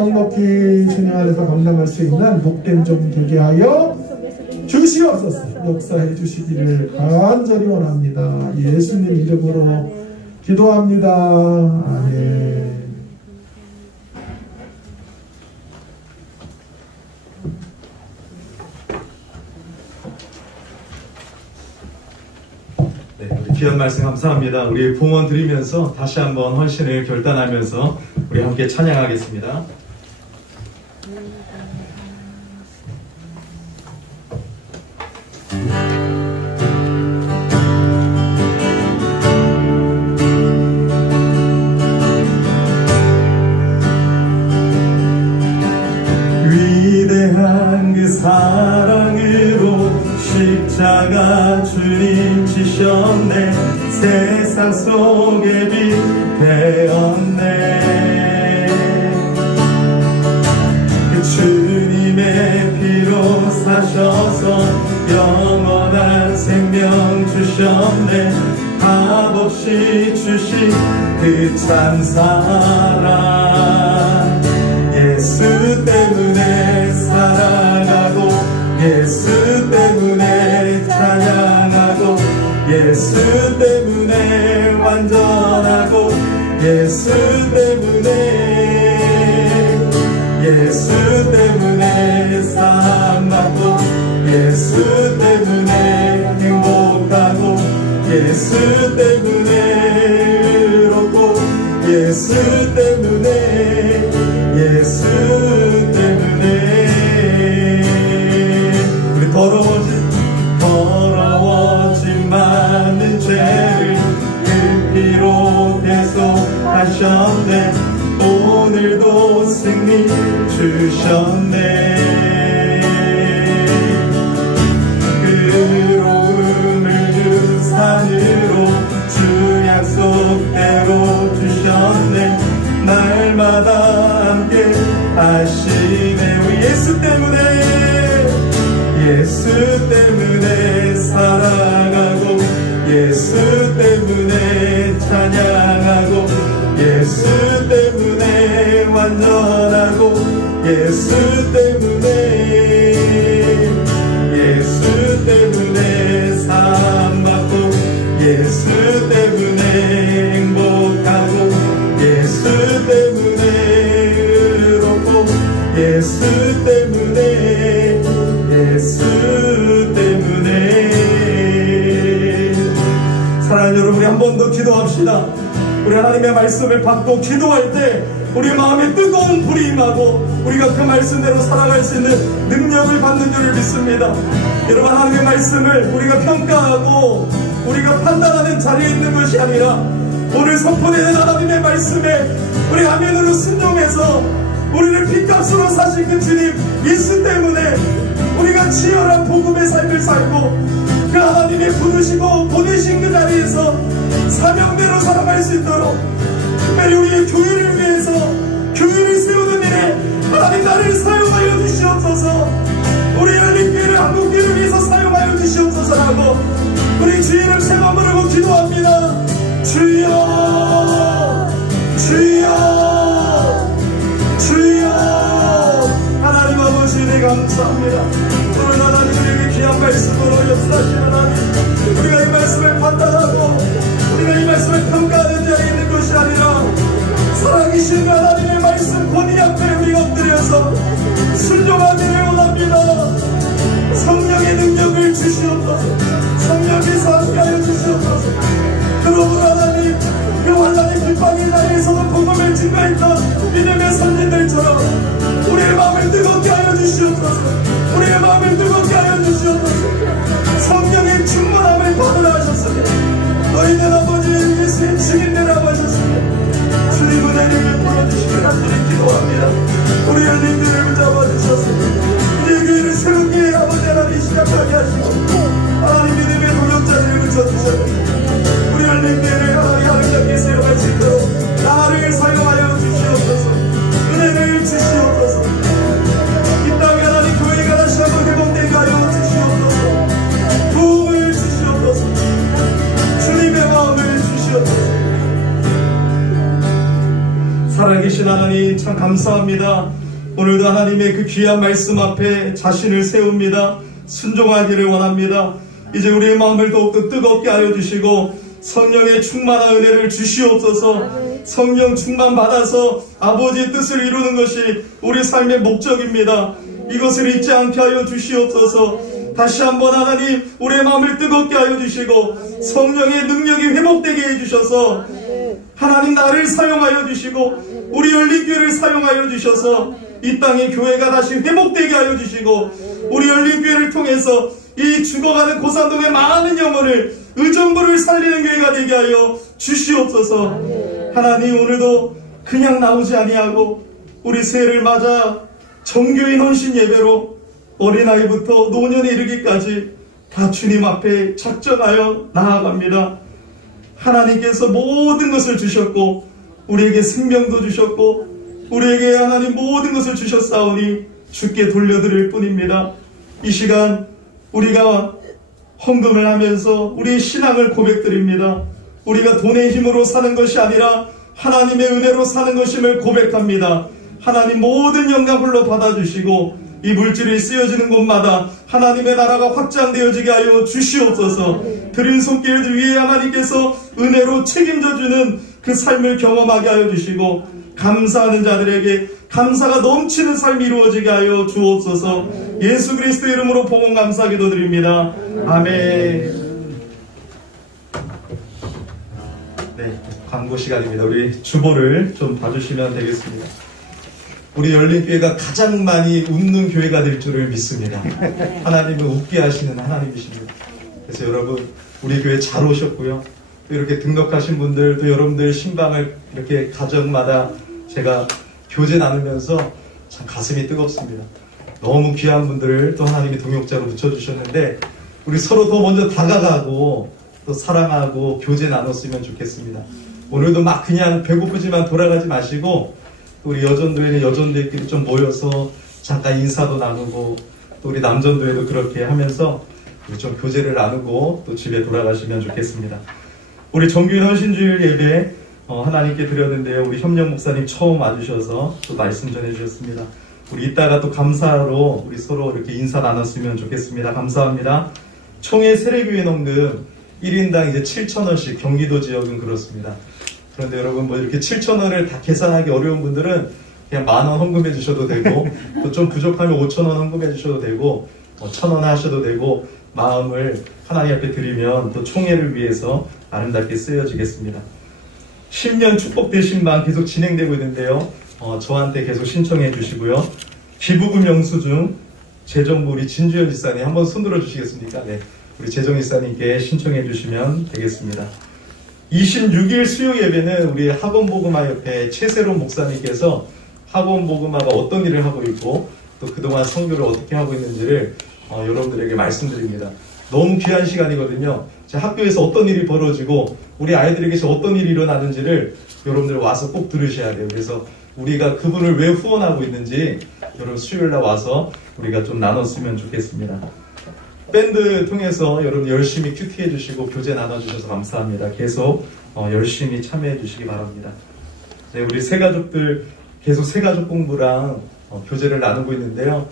주님 안에서 감당할 수 있는 복된 종 되게 하여 주시옵소서. 역사해 주시기를 간절히 원합니다. 예수님 이름으로 기도합니다. 아멘. 네, 우리 귀한 말씀 감사합니다. 우리 봉헌 드리면서 다시 한번 헌신을 결단하면서 우리 함께 찬양하겠습니다. 위대한 그 사랑으로 십자가 주님 지셨네. 세상 속에 빛 되었네. 그 주님의 피로 사셔서 영원한 생명 주셨네. 값없이 주신 그 참 사랑. 예수 때문에 살아가고 예수 때문에 찬양하고 예수 때문에 완전하고 예수 때문에 사랑받고 예수 때문에 행복하고 예수 때문에 의롭고 예수 때문에 우리 더러워진 많은 죄를 그 피로 대속하셨네. 오늘도 승리 주셨네. 의로움을 주 산으로 주 약속대로 주셨네. 날마다 함께 하시네. 우리 예수 때문에 살아가고 예수 때문에 찬양하고 예수 때문에 완전하고 예수 때문에 사랑받고 예수 때문에 행복하고 예수 때문에 의롭고 예수 때문에 사랑하는 여러분, 우리 한 번 더 기도합시다. 우리 하나님의 말씀을 받고 기도할 때 우리 마음에 뜨거운 불이 임하고 우리가 그 말씀대로 살아갈 수 있는 능력을 받는 줄을 믿습니다. 여러분, 하나님의 말씀을 우리가 평가하고 우리가 판단하는 자리에 있는 것이 아니라 오늘 선포되는 하나님의 말씀에 우리 아멘으로 순종해서 우리를 핏값으로 사신 그 주님 예수 때문에 우리가 치열한 복음의 삶을 살고 그 하나님의 부르시고 보내신 그 자리에서 사명대로 살아갈 수 있도록 특별히 우리의 교회를 위해서 교회를 세우는 일에 하나님 나를 사용하여 주시옵소서. 우리 열린교회를 한국교회를 위해서 사용하여 주시옵소서라고 우리 주 이름 세 번 부르고 기도합니다. 주여 주여 주여. 하나님 아버지 은혜 감사합니다. 오늘 하나님 우리에게 귀한 말씀으로 역사하신 하나님, 우리가 이 말씀을 판단하고 우리가 이 말씀을 평가하는 자리에 있는 것이 아니라 살아계신 하나님의 말씀 본인 앞에 우리가 엎드려서 순종하기를 원합니다. 성령의 능력을 주시옵소서. 성령께서 함께하여 주시옵소서. 그러므로 하나님 그 환란의 불방의 자리에서도 복음을 증거했던 믿음의 선진들처럼 우리의 마음을 뜨겁게 하여 주시옵소서. 우리의 마음을 뜨겁게 하여 주시옵소서. 성령의 충만함을 받으라 하셨으며 너희는 아버지 예수의 증인되라고 하셨으며 주님 은혜를 베풀어주시길 간절히 기도합니다. 우리 열린교회를 잡아주셔서 이제 교회를 세우기에 아버지 하나님 격하게 하시고 하나님 믿음의 동역자들을 붙여주셔서 우리 열린교회를 하나님 아름답게 사용할 수 있도록 나를 사용하여 주시옵소서. 은혜를 주시옵소서. 이 땅에 하나님 교회가 다시 한번 회복되게 하여 주시옵소서. 도움을 주시옵소서. 주님의 마음을 주시옵소서. 살아계신 하나님 참 감사합니다. 오늘도 하나님의 그 귀한 말씀 앞에 자신을 세웁니다. 순종하기를 원합니다. 이제 우리의 마음을 더욱더 뜨겁게 하여 주시고 성령의 충만한 은혜를 주시옵소서. 성령 충만 받아서 아버지의 뜻을 이루는 것이 우리 삶의 목적입니다. 이것을 잊지 않게 하여 주시옵소서. 다시 한번 하나님 우리의 마음을 뜨겁게 하여 주시고 성령의 능력이 회복되게 해주셔서 하나님 나를 사용하여 주시고 우리 열린교회를 사용하여 주셔서 이 땅의 교회가 다시 회복되게 하여 주시고 우리 열린교회를 통해서 이 죽어가는 고산동의 많은 영혼을 의정부를 살리는 교회가 되게 하여 주시옵소서. 하나님 오늘도 그냥 나오지 아니하고 우리 새해를 맞아 정교인 헌신 예배로 어린아이부터 노년에 이르기까지 다 주님 앞에 작정하여 나아갑니다. 하나님께서 모든 것을 주셨고 우리에게 생명도 주셨고 우리에게 하나님 모든 것을 주셨사오니 주께 돌려드릴 뿐입니다. 이 시간 우리가 헌금을 하면서 우리의 신앙을 고백드립니다. 우리가 돈의 힘으로 사는 것이 아니라 하나님의 은혜로 사는 것임을 고백합니다. 하나님 모든 영광 홀로 받아주시고 이 물질이 쓰여지는 곳마다 하나님의 나라가 확장되어지게 하여 주시옵소서. 드린 손길 위에 하나님께서 은혜로 책임져주는 그 삶을 경험하게 하여 주시고 감사하는 자들에게 감사가 넘치는 삶이 이루어지게 하여 주옵소서. 예수 그리스도 이름으로 복음 감사 기도드립니다. 아멘. 네, 광고 시간입니다. 우리 주보를 좀 봐주시면 되겠습니다. 우리 열린교회가 가장 많이 웃는 교회가 될 줄을 믿습니다. 하나님은 웃게 하시는 하나님이십니다. 그래서 여러분 우리 교회 잘 오셨고요. 또 이렇게 등록하신 분들 또 여러분들 신방을 이렇게 가정마다 제가 교제 나누면서 참 가슴이 뜨겁습니다. 너무 귀한 분들을 또 하나님이 동역자로 붙여주셨는데 우리 서로 더 먼저 다가가고 또 사랑하고 교제 나눴으면 좋겠습니다. 오늘도 막 그냥 배고프지만 돌아가지 마시고 우리 여전도에는 여전도끼리 좀 모여서 잠깐 인사도 나누고 또 우리 남전도에도 그렇게 하면서 좀 교제를 나누고 또 집에 돌아가시면 좋겠습니다. 우리 정규 헌신주일 예배 하나님께 드렸는데요. 우리 협력 목사님 처음 와주셔서 또 말씀 전해주셨습니다. 우리 이따가 또 감사로 우리 서로 이렇게 인사 나눴으면 좋겠습니다. 감사합니다. 총회 세례교회 헌금 1인당 이제 7,000원씩 경기도 지역은 그렇습니다. 그런데 여러분 뭐 이렇게 7,000원을 다 계산하기 어려운 분들은 그냥 10,000원 헌금해 주셔도 되고 또 좀 부족하면 5,000원 헌금해 주셔도 되고 1,000원 하셔도 되고 마음을 하나님 앞에 드리면 또 총회를 위해서 아름답게 쓰여지겠습니다. 10년 축복되신 방 계속 진행되고 있는데요. 저한테 계속 신청해 주시고요. 기부금 영수증 재정부 우리 진주현 지사님 한번 손들어 주시겠습니까? 네, 우리 재정 지사님께 신청해 주시면 되겠습니다. 26일 수요 예배는 우리 학원복음화협회 최세롬 목사님께서 학원복음화가 어떤 일을 하고 있고 또 그동안 선교를 어떻게 하고 있는지를 여러분들에게 말씀드립니다. 너무 귀한 시간이거든요. 제 학교에서 어떤 일이 벌어지고 우리 아이들에게서 어떤 일이 일어나는지를 여러분들 와서 꼭 들으셔야 돼요. 그래서 우리가 그분을 왜 후원하고 있는지 여러분 수요일날 와서 우리가 좀 나눴으면 좋겠습니다. 밴드 통해서 여러분 열심히 큐티해 주시고 교제 나눠주셔서 감사합니다. 계속 열심히 참여해 주시기 바랍니다. 네, 우리 새가족들 계속 새가족 공부랑 교제를 나누고 있는데요.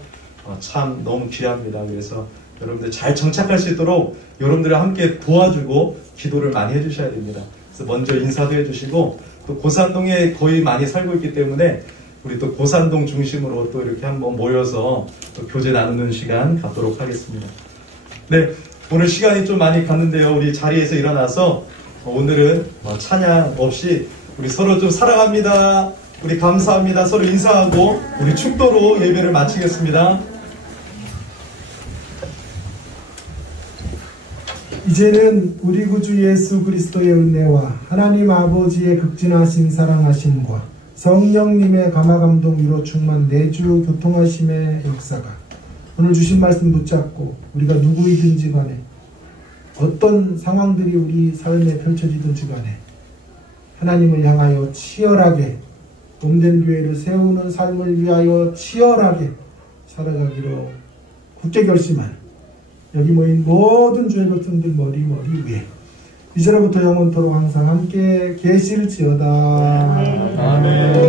참 너무 귀합니다. 그래서 여러분들 잘 정착할 수 있도록 여러분들과 함께 도와주고 기도를 많이 해주셔야 됩니다. 그래서 먼저 인사도 해주시고 또 고산동에 거의 많이 살고 있기 때문에 우리 또 고산동 중심으로 또 이렇게 한번 모여서 또 교제 나누는 시간 갖도록 하겠습니다. 네, 오늘 시간이 좀 많이 갔는데요. 우리 자리에서 일어나서 오늘은 찬양 없이 우리 서로 좀 사랑합니다. 우리 감사합니다. 서로 인사하고 우리 축도로 예배를 마치겠습니다. 이제는 우리 구주 예수 그리스도의 은혜와 하나님 아버지의 극진하신 사랑하심과 성령님의 감화감동 위로 충만 내주 교통하심의 역사가 오늘 주신 말씀 붙잡고 우리가 누구이든지 간에 어떤 상황들이 우리 삶에 펼쳐지든지 간에 하나님을 향하여 치열하게 몸된 교회를 세우는 삶을 위하여 치열하게 살아가기로 굳게 결심한 여기 모인 모든 주의 백성들 머리 위에 이제로부터 영원토록 항상 함께 계실지어다. 아멘.